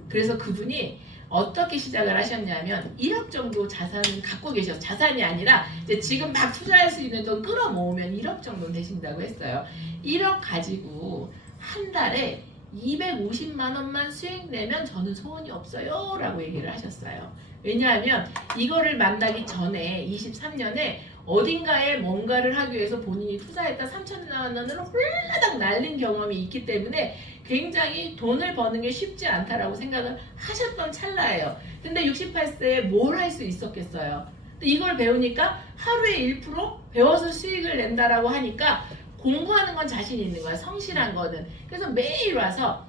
그래서 그분이 어떻게 시작을 하셨냐면 1억 정도 자산을 갖고 계셔서, 자산이 아니라 이제 지금 막 투자할 수 있는 돈 끌어모으면 1억 정도 되신다고 했어요. 1억 가지고 한 달에 250만 원만 수익 내면 저는 소원이 없어요 라고 얘기를 하셨어요. 왜냐하면 이거를 만나기 전에 23년에 어딘가에 뭔가를 하기 위해서 본인이 투자했다 3천만 원을 홀라당 날린 경험이 있기 때문에 굉장히 돈을 버는 게 쉽지 않다라고 생각을 하셨던 찰나예요. 근데 68세에 뭘 할 수 있었겠어요. 근데 이걸 배우니까 하루에 1% 배워서 수익을 낸다라고 하니까 공부하는 건 자신 있는 거야. 성실한 거는. 그래서 매일 와서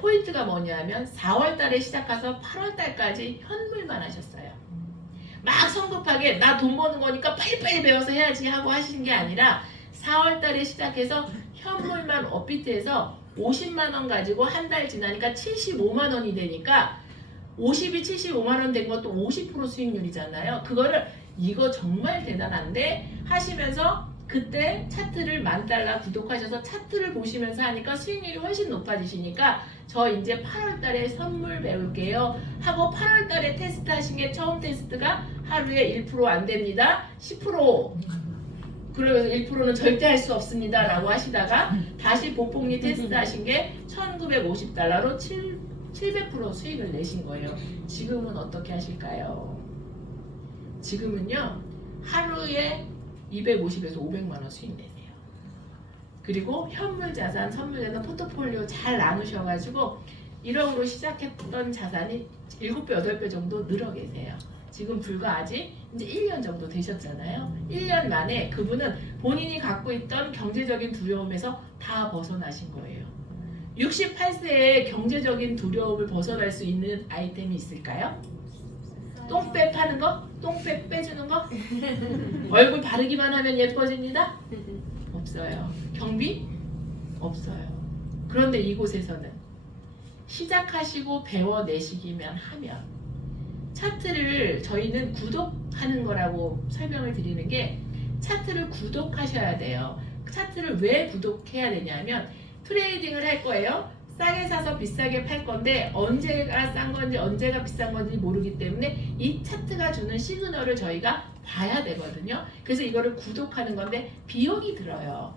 포인트가 뭐냐면 4월 달에 시작해서 8월 달까지 현물만 하셨어요. 막 성급하게 나 돈 버는 거니까 빨리빨리 배워서 해야지 하고 하시는 게 아니라 4월 달에 시작해서 현물만 업비트해서 50만 원 가지고 한 달 지나니까 75만 원이 되니까 50이 75만 원 된 것도 50% 수익률이잖아요. 그거를 이거 정말 대단한데 하시면서 그때 차트를 10,000달러 구독하셔서 차트를 보시면서 하니까 수익률이 훨씬 높아지시니까 저 이제 8월 달에 선물 배울게요 하고 8월 달에 테스트 하신 게 처음 테스트가 하루에 1% 안 됩니다. 10% 그러면서 1%는 절대 할 수 없습니다 라고 하시다가 다시 복복리 테스트 하신 게 1950달러로 700% 수익을 내신 거예요. 지금은 어떻게 하실까요? 지금은요 하루에 250에서 500만 원 수익 내세요. 그리고 현물 자산, 선물 자산 포트폴리오 잘 나누셔가지고 1억으로 시작했던 자산이 7배, 8배 정도 늘어 계세요. 지금 불과 아직 이제 1년 정도 되셨잖아요. 1년 만에 그분은 본인이 갖고 있던 경제적인 두려움에서 다 벗어나신 거예요. 68세에 경제적인 두려움을 벗어날 수 있는 아이템이 있을까요? 똥빼 파는 거? 똥빼 빼주는 거? 얼굴 바르기만 하면 예뻐집니다? 없어요. 경비? 없어요. 그런데 이곳에서는 시작하시고 배워내시기만 하면 차트를 저희는 구독하는 거라고 설명을 드리는 게 차트를 구독하셔야 돼요. 차트를 왜 구독해야 되냐면 트레이딩을 할 거예요. 싸게 사서 비싸게 팔 건데 언제가 싼 건지 언제가 비싼 건지 모르기 때문에 이 차트가 주는 시그널을 저희가 봐야 되거든요. 그래서 이거를 구독하는 건데 비용이 들어요.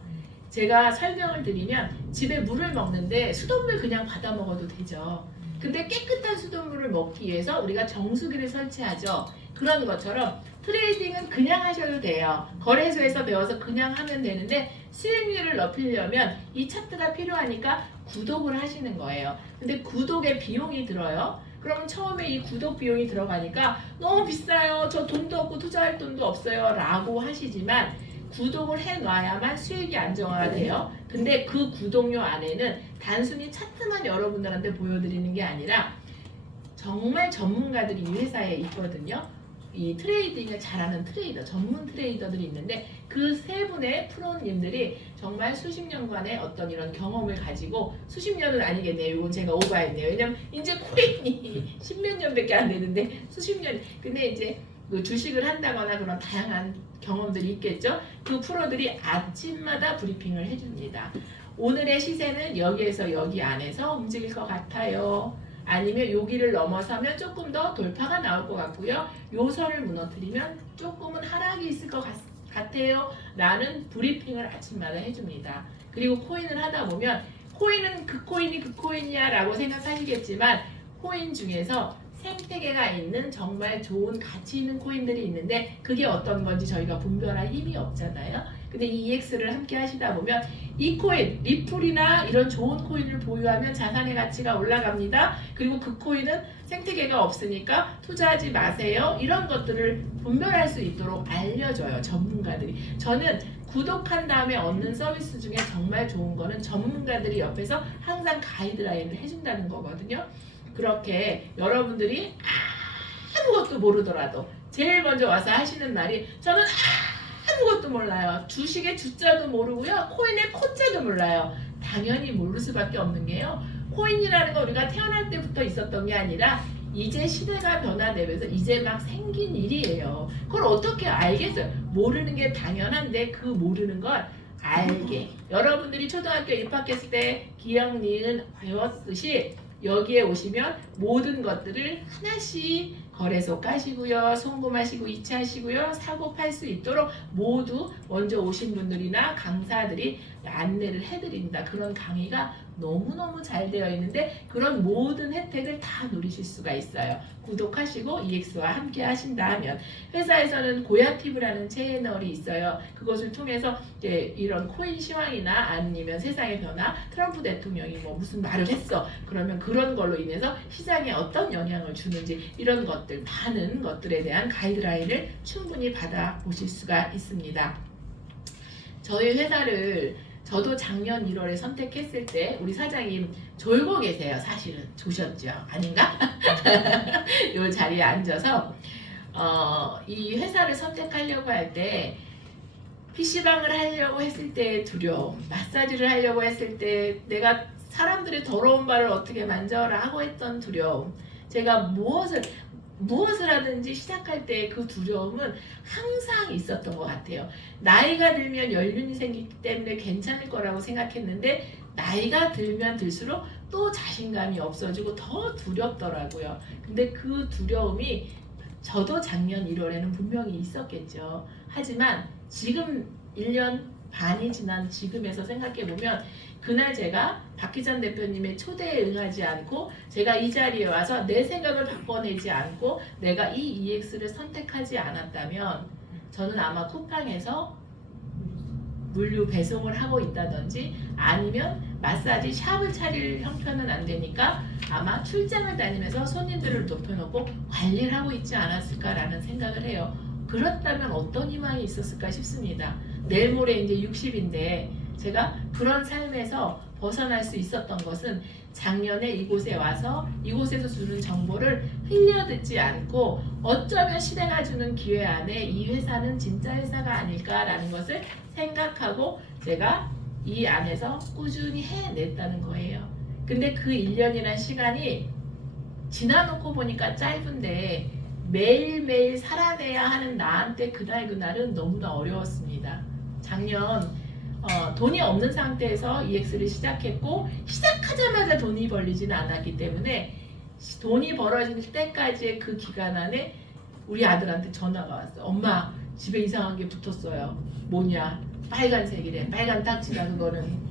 제가 설명을 드리면 집에 물을 먹는데 수돗물 그냥 받아 먹어도 되죠. 근데 깨끗한 수돗물을 먹기 위해서 우리가 정수기를 설치하죠. 그런 것처럼 트레이딩은 그냥 하셔도 돼요. 거래소에서 배워서 그냥 하면 되는데 수익률을 높이려면 이 차트가 필요하니까 구독을 하시는 거예요. 근데 구독에 비용이 들어요. 그럼 처음에 이 구독 비용이 들어가니까 너무 비싸요. 저 돈도 없고 투자할 돈도 없어요. 라고 하시지만 구독을 해놔야만 수익이 안정화가 돼요. 근데 그 구독료 안에는 단순히 차트만 여러분들한테 보여드리는 게 아니라 정말 전문가들이 이 회사에 있거든요. 이 트레이딩을 잘하는 트레이더, 전문 트레이더들이 있는데 그 세 분의 프로님들이 정말 수십 년간의 어떤 이런 경험을 가지고 수십 년은 아니겠네요. 이건 제가 오버했네요. 왜냐면 이제 코인이 십몇 년밖에 안 되는데 수십 년. 근데 이제 그 주식을 한다거나 그런 다양한 경험들이 있겠죠. 그 프로들이 아침마다 브리핑을 해줍니다. 오늘의 시세는 여기에서 여기 안에서 움직일 것 같아요. 아니면 여기를 넘어서면 조금 더 돌파가 나올 것 같고요. 요 선을 무너뜨리면 조금은 하락이 있을 것 같아요. 라는 브리핑을 아침마다 해줍니다. 그리고 코인을 하다 보면 코인은 그 코인이 그 코인이야 라고 생각하시겠지만 코인 중에서 생태계가 있는 정말 좋은 가치 있는 코인들이 있는데 그게 어떤 건지 저희가 분별할 힘이 없잖아요. 근데 이 EX를 함께 하시다 보면 이 코인, 리플이나 이런 좋은 코인을 보유하면 자산의 가치가 올라갑니다. 그리고 그 코인은 생태계가 없으니까 투자하지 마세요. 이런 것들을 분별할 수 있도록 알려줘요. 전문가들이. 저는 구독한 다음에 얻는 서비스 중에 정말 좋은 거는 전문가들이 옆에서 항상 가이드라인을 해준다는 거거든요. 그렇게 여러분들이 아무것도 모르더라도 제일 먼저 와서 하시는 말이 저는 아무것도 몰라요. 주식의 주자도 모르고요. 코인의 코자도 몰라요. 당연히 모를 수밖에 없는 게요. 코인이라는 거 우리가 태어날 때부터 있었던 게 아니라 이제 시대가 변화되면서 이제 막 생긴 일이에요. 그걸 어떻게 알겠어요? 모르는 게 당연한데 그 모르는 걸 알게. 여러분들이 초등학교 입학했을 때 기억, 니은 배웠듯이 여기에 오시면 모든 것들을 하나씩 거래소 까시고요. 송금하시고 이체하시고요. 사고 팔 수 있도록 모두 먼저 오신 분들이나 강사들이 안내를 해드립니다. 그런 강의가 너무너무 잘 되어 있는데 그런 모든 혜택을 다 누리실 수가 있어요. 구독하시고 EX와 함께 하신다면 회사에서는 고야티브라는 채널이 있어요. 그것을 통해서 이제 이런 코인 시황이나 아니면 세상의 변화, 트럼프 대통령이 뭐 무슨 말을 했어. 그러면 그런 걸로 인해서 시장에 어떤 영향을 주는지 이런 것들, 많은 것들에 대한 가이드라인을 충분히 받아보실 수가 있습니다. 저희 회사를 저도 작년 1월에 선택했을 때 우리 사장님 졸고 계세요. 사실은 조셨죠. 아닌가? 이 자리에 앉아서 이 회사를 선택하려고 할 때 PC방을 하려고 했을 때 두려움, 마사지를 하려고 했을 때 내가 사람들의 더러운 발을 어떻게 만져라 하고 했던 두려움, 제가 무엇을 하든지 시작할 때 그 두려움은 항상 있었던 것 같아요. 나이가 들면 연륜이 생기기 때문에 괜찮을 거라고 생각했는데 나이가 들면 들수록 또 자신감이 없어지고 더 두렵더라고요. 근데 그 두려움이 저도 작년 1월에는 분명히 있었겠죠. 하지만 지금 1년 반이 지난 지금에서 생각해보면 그날 제가 박기전 대표님의 초대에 응하지 않고 제가 이 자리에 와서 내 생각을 바꿔내지 않고 내가 이 EX를 선택하지 않았다면 저는 아마 쿠팡에서 물류 배송을 하고 있다든지 아니면 마사지 샵을 차릴 형편은 안 되니까 아마 출장을 다니면서 손님들을 높여놓고 관리를 하고 있지 않았을까라는 생각을 해요. 그렇다면 어떤 희망이 있었을까 싶습니다. 내일 모레 이제 60인데 제가 그런 삶에서 벗어날 수 있었던 것은 작년에 이곳에 와서 이곳에서 주는 정보를 흘려듣지 않고 어쩌면 시대가 주는 기회 안에 이 회사는 진짜 회사가 아닐까라는 것을 생각하고 제가 이 안에서 꾸준히 해냈다는 거예요. 근데 그 1년이라는 시간이 지나놓고 보니까 짧은데 매일매일 살아내야 하는 나한테 그날은 너무나 어려웠습니다. 작년 돈이 없는 상태에서 EX를 시작했고 시작하자마자 돈이 벌리지는 않았기 때문에 돈이 벌어질 때까지의 그 기간 안에 우리 아들한테 전화가 왔어. 엄마 집에 이상한 게 붙었어요. 뭐냐? 빨간색이래. 빨간 딱지가 그거는.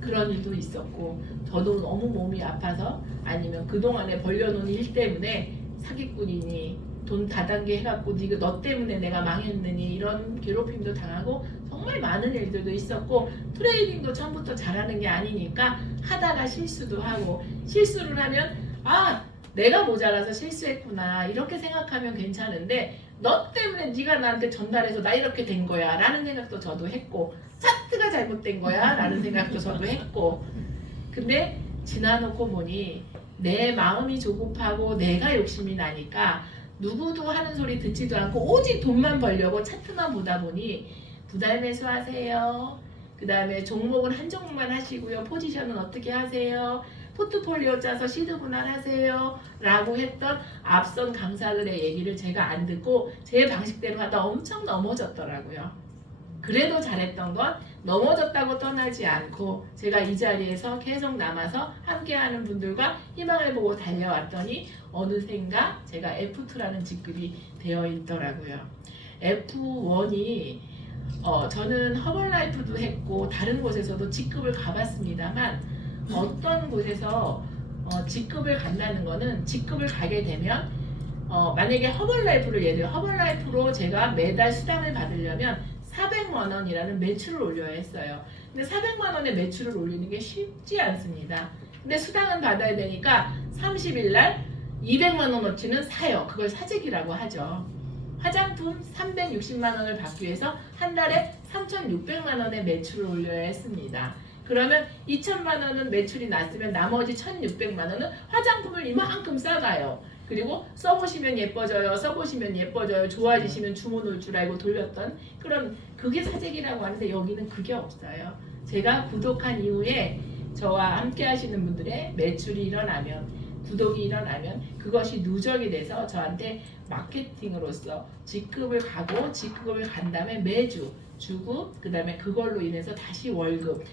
그런 일도 있었고 저도 너무 몸이 아파서 아니면 그동안에 벌려놓은 일 때문에 사기꾼이니 돈 다단계 해갖고 네가 너 때문에 내가 망했느니 이런 괴롭힘도 당하고 정말 많은 일들도 있었고 트레이딩도 처음부터 잘하는 게 아니니까 하다가 실수도 하고 실수를 하면 아 내가 모자라서 실수했구나 이렇게 생각하면 괜찮은데 너 때문에 네가 나한테 전달해서 나 이렇게 된 거야 라는 생각도 저도 했고 차트가 잘못된 거야 라는 생각도 저도 했고 근데 지나놓고 보니 내 마음이 조급하고 내가 욕심이 나니까 누구도 하는 소리 듣지도 않고 오직 돈만 벌려고 차트만 보다 보니 부달 매수하세요. 그 다음에 종목은 한 종목만 하시고요. 포지션은 어떻게 하세요? 포트폴리오 짜서 시드 분할하세요 라고 했던 앞선 강사들의 얘기를 제가 안 듣고 제 방식대로 하다 엄청 넘어졌더라고요. 그래도 잘했던 건 넘어졌다고 떠나지 않고 제가 이 자리에서 계속 남아서 함께하는 분들과 희망을 보고 달려왔더니 어느샌가 제가 F2라는 직급이 되어 있더라고요. F1이 저는 허벌라이프도 했고 다른 곳에서도 직급을 가봤습니다만 어떤 곳에서 직급을 간다는 거는 직급을 가게 되면 만약에 허벌라이프를 예를 들어 허벌라이프로 제가 매달 수당을 받으려면 400만 원이라는 매출을 올려야 했어요. 근데 400만 원의 매출을 올리는 게 쉽지 않습니다. 근데 수당은 받아야 되니까 30일 날 200만 원어치는 사요. 그걸 사재기라고 하죠. 화장품 360만 원을 받기 위해서 한 달에 3,600만 원의 매출을 올려야 했습니다. 그러면 2천만 원은 매출이 났으면 나머지 1,600만 원은 화장품을 이만큼 싸가요. 그리고 써보시면 예뻐져요. 써보시면 예뻐져요. 좋아지시면 주문 올 줄 알고 돌렸던 그런 그게 사재기라고 하는데 여기는 그게 없어요. 제가 구독한 이후에 저와 함께 하시는 분들의 매출이 일어나면 구독이 일어나면 그것이 누적이 돼서 저한테 마케팅으로서 직급을 가고 직급을 간 다음에 매주 주고 그 다음에 그걸로 인해서 다시 월급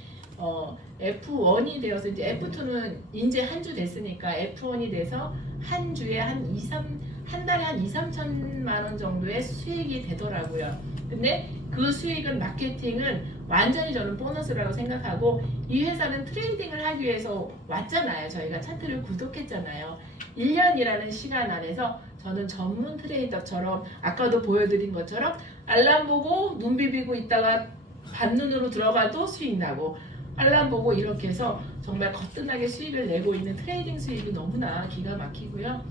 F1이 되어서 이제 F2는 이제 한 주 됐으니까 F1이 돼서 한 주에 한 달에 한 2, 3천만 원 정도의 수익이 되더라고요. 근데 그 수익은 마케팅은 완전히 저는 보너스라고 생각하고 이 회사는 트레이딩을 하기 위해서 왔잖아요. 저희가 차트를 구독했잖아요. 1년이라는 시간 안에서 저는 전문 트레이더처럼 아까도 보여드린 것처럼 알람 보고 눈 비비고 있다가 반눈으로 들어가도 수익 나고 알람 보고 이렇게 해서 정말 거뜬하게 수익을 내고 있는 트레이딩 수익이 너무나 기가 막히고요.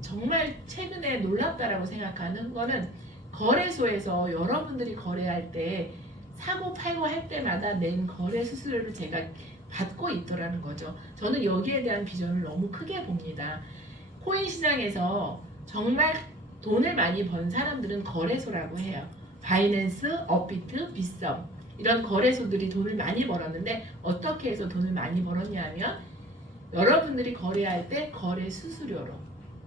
정말 최근에 놀랍다라고 생각하는 거는 거래소에서 여러분들이 거래할 때 사고 팔고 할 때마다 낸 거래 수수료를 제가 받고 있더라는 거죠. 저는 여기에 대한 비전을 너무 크게 봅니다. 코인 시장에서 정말 돈을 많이 번 사람들은 거래소라고 해요. 바이낸스, 업비트, 빗썸 이런 거래소들이 돈을 많이 벌었는데 어떻게 해서 돈을 많이 벌었냐 하면 여러분들이 거래할 때 거래 수수료로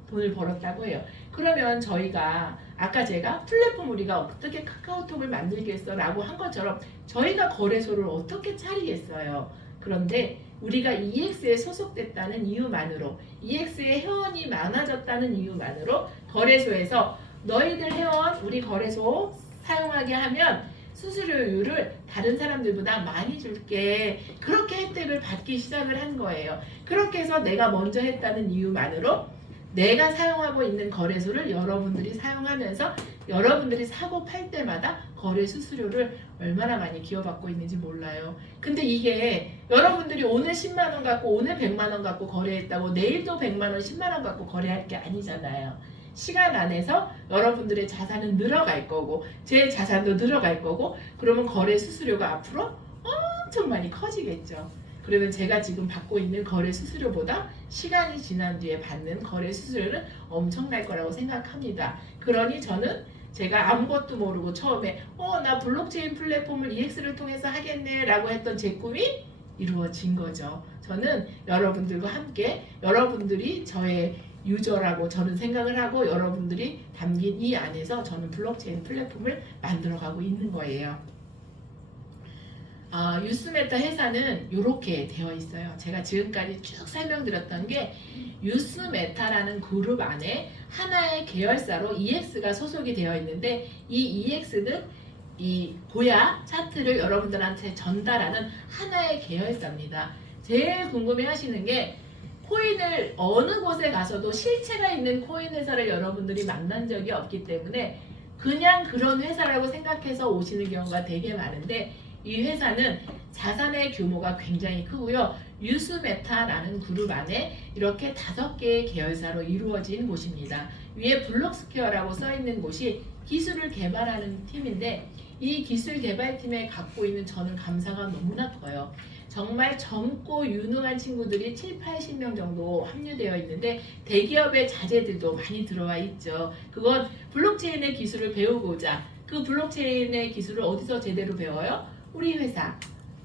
돈을 벌었다고 해요. 그러면 저희가 아까 제가 플랫폼 우리가 어떻게 카카오톡을 만들겠어 라고 한 것처럼 저희가 거래소를 어떻게 차리겠어요. 그런데 우리가 EX에 소속됐다는 이유만으로 EX의 회원이 많아졌다는 이유만으로 거래소에서 너희들 회원 우리 거래소 사용하게 하면 수수료율을 다른 사람들보다 많이 줄게 그렇게 혜택을 받기 시작을 한 거예요. 그렇게 해서 내가 먼저 했다는 이유만으로 내가 사용하고 있는 거래소를 여러분들이 사용하면서 여러분들이 사고 팔 때마다 거래 수수료를 얼마나 많이 기여받고 있는지 몰라요. 근데 이게 여러분들이 오늘 10만 원 갖고 오늘 100만 원 갖고 거래했다고 내일도 100만 원, 10만 원 갖고 거래할 게 아니잖아요. 시간 안에서 여러분들의 자산은 늘어갈 거고 제 자산도 늘어갈 거고 그러면 거래 수수료가 앞으로 엄청 많이 커지겠죠. 그러면 제가 지금 받고 있는 거래 수수료보다 시간이 지난 뒤에 받는 거래 수수료는 엄청날 거라고 생각합니다. 그러니 저는 제가 아무것도 모르고 처음에 나 블록체인 플랫폼을 EX를 통해서 하겠네 라고 했던 제 꿈이 이루어진 거죠. 저는 여러분들과 함께 여러분들이 저의 유저라고 저는 생각을 하고 여러분들이 담긴 이 안에서 저는 블록체인 플랫폼을 만들어가고 있는 거예요. 유스메타 회사는 이렇게 되어 있어요. 제가 지금까지 쭉 설명드렸던 게 유스메타라는 그룹 안에 하나의 계열사로 EX가 소속이 되어 있는데 이 EX는 이 보야 차트를 여러분들한테 전달하는 하나의 계열사입니다. 제일 궁금해 하시는 게 코인을 어느 곳에 가서도 실체가 있는 코인 회사를 여러분들이 만난 적이 없기 때문에 그냥 그런 회사라고 생각해서 오시는 경우가 되게 많은데 이 회사는 자산의 규모가 굉장히 크고요. 유스메타라는 그룹 안에 이렇게 5개의 계열사로 이루어진 곳입니다. 위에 블록스퀘어라고 써 있는 곳이 기술을 개발하는 팀인데 이 기술 개발팀에 갖고 있는 저는 감사가 너무나 커요. 정말 젊고 유능한 친구들이 7, 80명 정도 합류되어 있는데 대기업의 자재들도 많이 들어와 있죠. 그건 블록체인의 기술을 배우고자 그 블록체인의 기술을 어디서 제대로 배워요? 우리 회사.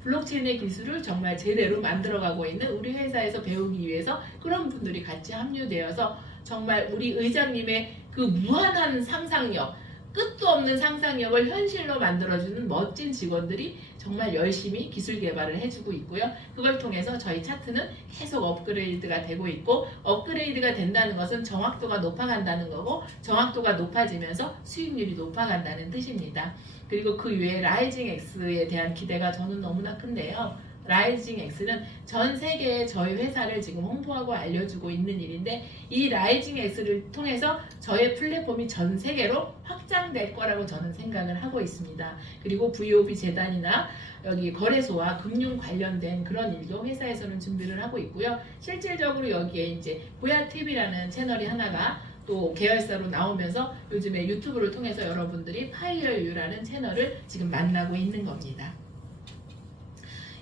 블록체인의 기술을 정말 제대로 만들어가고 있는 우리 회사에서 배우기 위해서 그런 분들이 같이 합류되어서 정말 우리 의장님의 그 무한한 상상력, 끝도 없는 상상력을 현실로 만들어주는 멋진 직원들이 정말 열심히 기술 개발을 해주고 있고요. 그걸 통해서 저희 차트는 계속 업그레이드가 되고 있고 업그레이드가 된다는 것은 정확도가 높아간다는 거고 정확도가 높아지면서 수익률이 높아간다는 뜻입니다. 그리고 그 외에 라이징 X에 대한 기대가 저는 너무나 큰데요. 라이징 X는 전 세계에 저희 회사를 지금 홍보하고 알려주고 있는 일인데 이 라이징 X를 통해서 저의 플랫폼이 전 세계로 확장될 거라고 저는 생각을 하고 있습니다. 그리고 VOB 재단이나 여기 거래소와 금융 관련된 그런 일도 회사에서는 준비를 하고 있고요. 실질적으로 여기에 이제 보야TV라는 채널이 하나가 또 계열사로 나오면서 요즘에 유튜브를 통해서 여러분들이 파이어유라는 채널을 지금 만나고 있는 겁니다.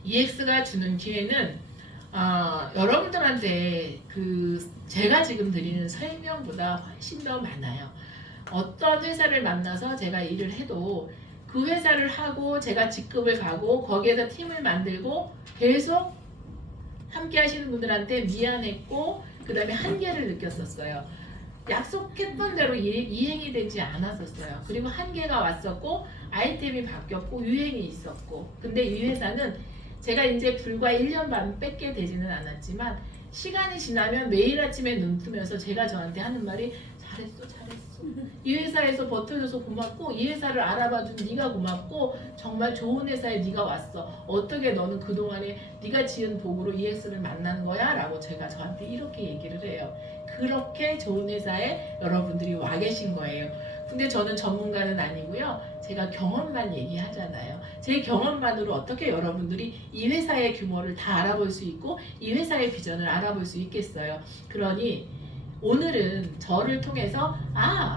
EX가 주는 기회는 여러분들한테 제가 지금 드리는 설명보다 훨씬 더 많아요. 어떤 회사를 만나서 제가 일을 해도 그 회사를 하고 제가 직급을 가고 거기에서 팀을 만들고 계속 함께 하시는 분들한테 미안했고 그 다음에 한계를 느꼈었어요. 약속했던 대로 이행이 되지 않았었어요. 그리고 한계가 왔었고 아이템이 바뀌었고 유행이 있었고 근데 이 회사는 제가 이제 불과 1년 반 뺏게 되지는 않았지만 시간이 지나면 매일 아침에 눈 뜨면서 제가 저한테 하는 말이 잘했어 이 회사에서 버텨줘서 고맙고 이 회사를 알아봐준 네가 고맙고 정말 좋은 회사에 네가 왔어 어떻게 너는 그동안에 네가 지은 복으로 EX를 만난 거야? 라고 제가 저한테 이렇게 얘기를 해요. 그렇게 좋은 회사에 여러분들이 와 계신 거예요. 근데 저는 전문가는 아니고요. 제가 경험만 얘기하잖아요. 제 경험만으로 어떻게 여러분들이 이 회사의 규모를 다 알아볼 수 있고 이 회사의 비전을 알아볼 수 있겠어요. 그러니 오늘은 저를 통해서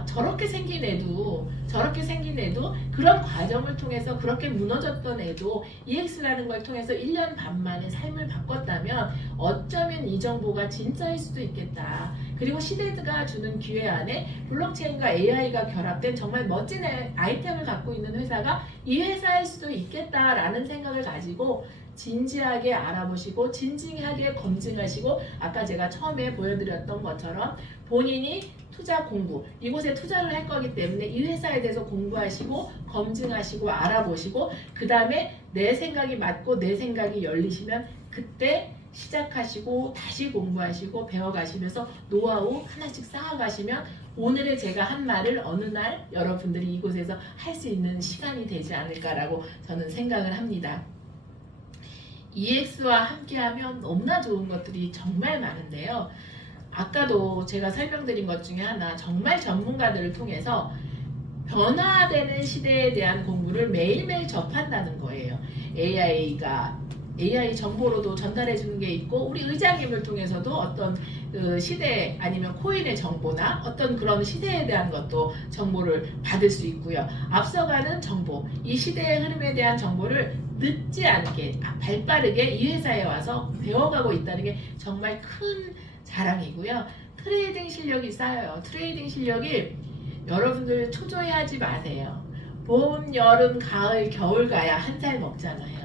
저렇게 생긴 애도 그런 과정을 통해서 그렇게 무너졌던 애도 EX라는 걸 통해서 1년 반 만에 삶을 바꿨다면 어쩌면 이 정보가 진짜일 수도 있겠다. 그리고 시대가 주는 기회 안에 블록체인과 AI가 결합된 정말 멋진 아이템을 갖고 있는 회사가 이 회사일 수도 있겠다라는 생각을 가지고 진지하게 알아보시고 진지하게 검증하시고 아까 제가 처음에 보여드렸던 것처럼 본인이 투자 공부 이곳에 투자를 할 거기 때문에 이 회사에 대해서 공부하시고 검증하시고 알아보시고 그 다음에 내 생각이 맞고 내 생각이 열리시면 그때 시작하시고 다시 공부하시고 배워가시면서 노하우 하나씩 쌓아가시면 오늘의 제가 한 말을 어느 날 여러분들이 이곳에서 할 수 있는 시간이 되지 않을까라고 저는 생각을 합니다. EX와 함께하면 너무나 좋은 것들이 정말 많은데요. 아까도 제가 설명드린 것 중에 하나 정말 전문가들을 통해서 변화되는 시대에 대한 공부를 매일매일 접한다는 거예요. AI 정보로도 전달해 주는 게 있고 우리 의장님을 통해서도 어떤 그 시대 아니면 코인의 정보나 어떤 그런 시대에 대한 것도 정보를 받을 수 있고요. 앞서가는 정보, 이 시대의 흐름에 대한 정보를 늦지 않게 발빠르게 이 회사에 와서 배워가고 있다는 게 정말 큰 자랑이고요. 트레이딩 실력이 쌓여요. 트레이딩 실력이 여러분들 초조해하지 마세요. 봄, 여름, 가을, 겨울 가야 한 살 먹잖아요.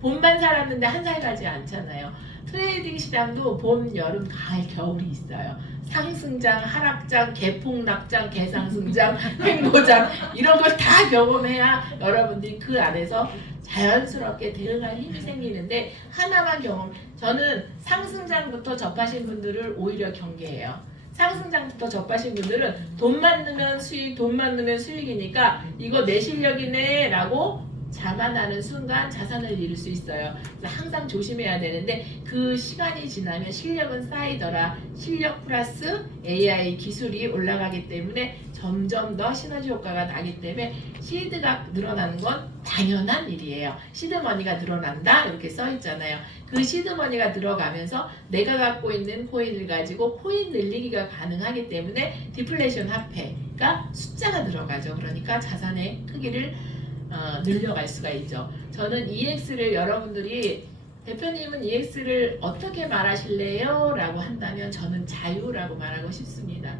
봄만 살았는데 한 살 가지 않잖아요. 트레이딩 시장도 봄, 여름, 가을, 겨울이 있어요. 상승장, 하락장, 개폭락장, 개상승장, 횡보장 이런 걸 다 경험해야 여러분들이 그 안에서 자연스럽게 대응할 힘이 생기는데 하나만 저는 상승장부터 접하신 분들을 오히려 경계해요. 상승장부터 접하신 분들은 돈만 넣으면 수익, 돈만 넣으면 수익이니까 이거 내 실력이네 라고 자만하는 순간 자산을 잃을 수 있어요. 그래서 항상 조심해야 되는데 그 시간이 지나면 실력은 쌓이더라. 실력 플러스 AI 기술이 올라가기 때문에 점점 더 시너지 효과가 나기 때문에 시드가 늘어나는 건 당연한 일이에요. 시드머니가 늘어난다 이렇게 써 있잖아요. 그 시드머니가 들어가면서 내가 갖고 있는 코인을 가지고 코인 늘리기가 가능하기 때문에 디플레이션 화폐가 숫자가 들어가죠. 그러니까 자산의 크기를 늘려갈 수가 있죠. 저는 EX를 여러분들이 대표님은 EX를 어떻게 말하실래요? 라고 한다면 저는 자유라고 말하고 싶습니다.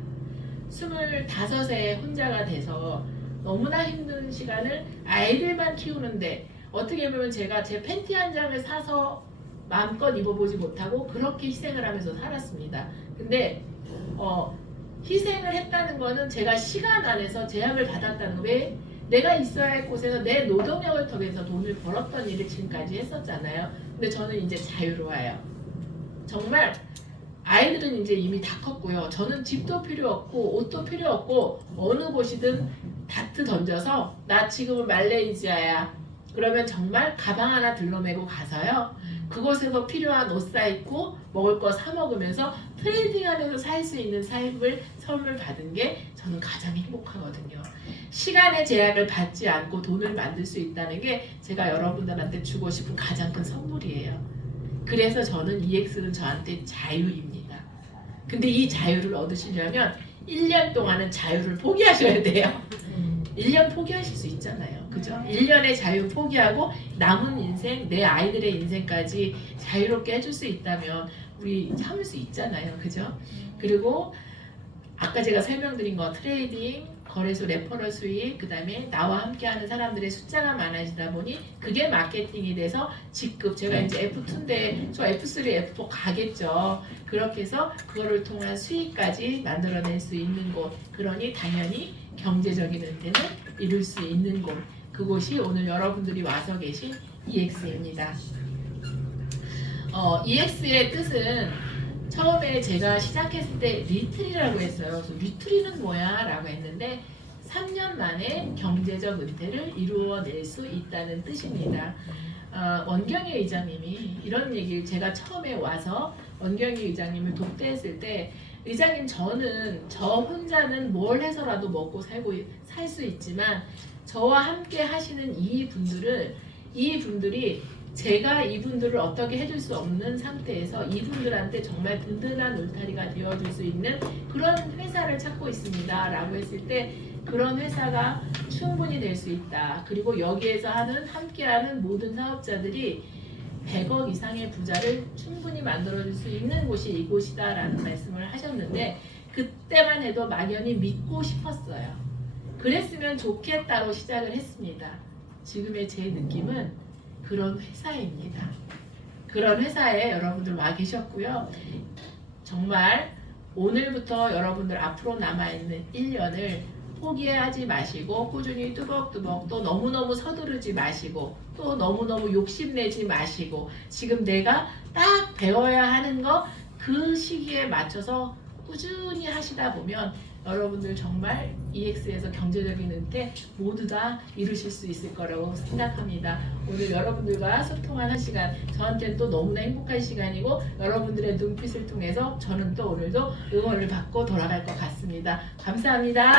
25에 혼자가 돼서 너무나 힘든 시간을 아이들만 키우는데 어떻게 보면 제가 제 팬티 한 장을 사서 마음껏 입어보지 못하고 그렇게 희생을 하면서 살았습니다. 근데 희생을 했다는 거는 제가 시간 안에서 제약을 받았다는 거. 왜? 내가 있어야 할 곳에서 내 노동력을 통해서 돈을 벌었던 일을 지금까지 했었잖아요. 근데 저는 이제 자유로워요. 정말 아이들은 이제 이미 다 컸고요. 저는 집도 필요 없고 옷도 필요 없고 어느 곳이든 다트 던져서 나 지금은 말레이시아야. 그러면 정말 가방 하나 들러매고 가서요. 그곳에서 필요한 옷 사입고 먹을 거 사 먹으면서 트레이딩하면서 살 수 있는 삶을 선물 받은 게 저는 가장 행복하거든요. 시간의 제약을 받지 않고 돈을 만들 수 있다는 게 제가 여러분들한테 주고 싶은 가장 큰 선물이에요. 그래서 저는 EX는 저한테 자유입니다. 근데 이 자유를 얻으시려면 1년 동안은 자유를 포기하셔야 돼요. 1년 포기하실 수 있잖아요. 그죠? 1년의 자유 포기하고 남은 인생, 내 아이들의 인생까지 자유롭게 해줄 수 있다면 우리 참을 수 있잖아요. 그죠? 그리고 아까 제가 설명드린 거 트레이딩, 거래소 레퍼럴 수익, 그 다음에 나와 함께하는 사람들의 숫자가 많아지다 보니 그게 마케팅이 돼서 직급, 제가 이제 F2인데 저 F3, F4 가겠죠. 그렇게 해서 그거를 통한 수익까지 만들어낼 수 있는 곳. 그러니 당연히 경제적인 은퇴는 이룰 수 있는 곳. 그곳이 오늘 여러분들이 와서 계신 EX입니다. EX의 뜻은 처음에 제가 시작했을 때 리트리라고 했어요. 그래서 리트리는 뭐야? 라고 했는데 3년 만에 경제적 은퇴를 이루어낼 수 있다는 뜻입니다. 원경희 의장님이 이런 얘기를 제가 처음에 와서 원경희 의장님을 독대했을 때 의장님 저는 저 혼자는 뭘 해서라도 먹고 살고 살 수 있지만 저와 함께 하시는 이분들이 제가 이분들을 어떻게 해줄 수 없는 상태에서 이분들한테 정말 든든한 울타리가 되어줄 수 있는 그런 회사를 찾고 있습니다 라고 했을 때 그런 회사가 충분히 될 수 있다. 그리고 여기에서 함께하는 모든 사업자들이 100억 이상의 부자를 충분히 만들어줄 수 있는 곳이 이곳이다 라는 말씀을 하셨는데 그때만 해도 막연히 믿고 싶었어요. 그랬으면 좋겠다로 시작을 했습니다. 지금의 제 느낌은 그런 회사입니다. 그런 회사에 여러분들 와 계셨고요. 정말 오늘부터 여러분들 앞으로 남아있는 1년을 포기하지 마시고 꾸준히 뚜벅뚜벅 또 너무너무 서두르지 마시고 또 너무너무 욕심내지 마시고 지금 내가 딱 배워야 하는 거 그 시기에 맞춰서 꾸준히 하시다 보면 여러분들 정말 EX에서 경제적인 은퇴 모두 다 이루실 수 있을 거라고 생각합니다. 오늘 여러분들과 소통한 한 시간 저한테는 또 너무나 행복한 시간이고 여러분들의 눈빛을 통해서 저는 또 오늘도 응원을 받고 돌아갈 것 같습니다. 감사합니다.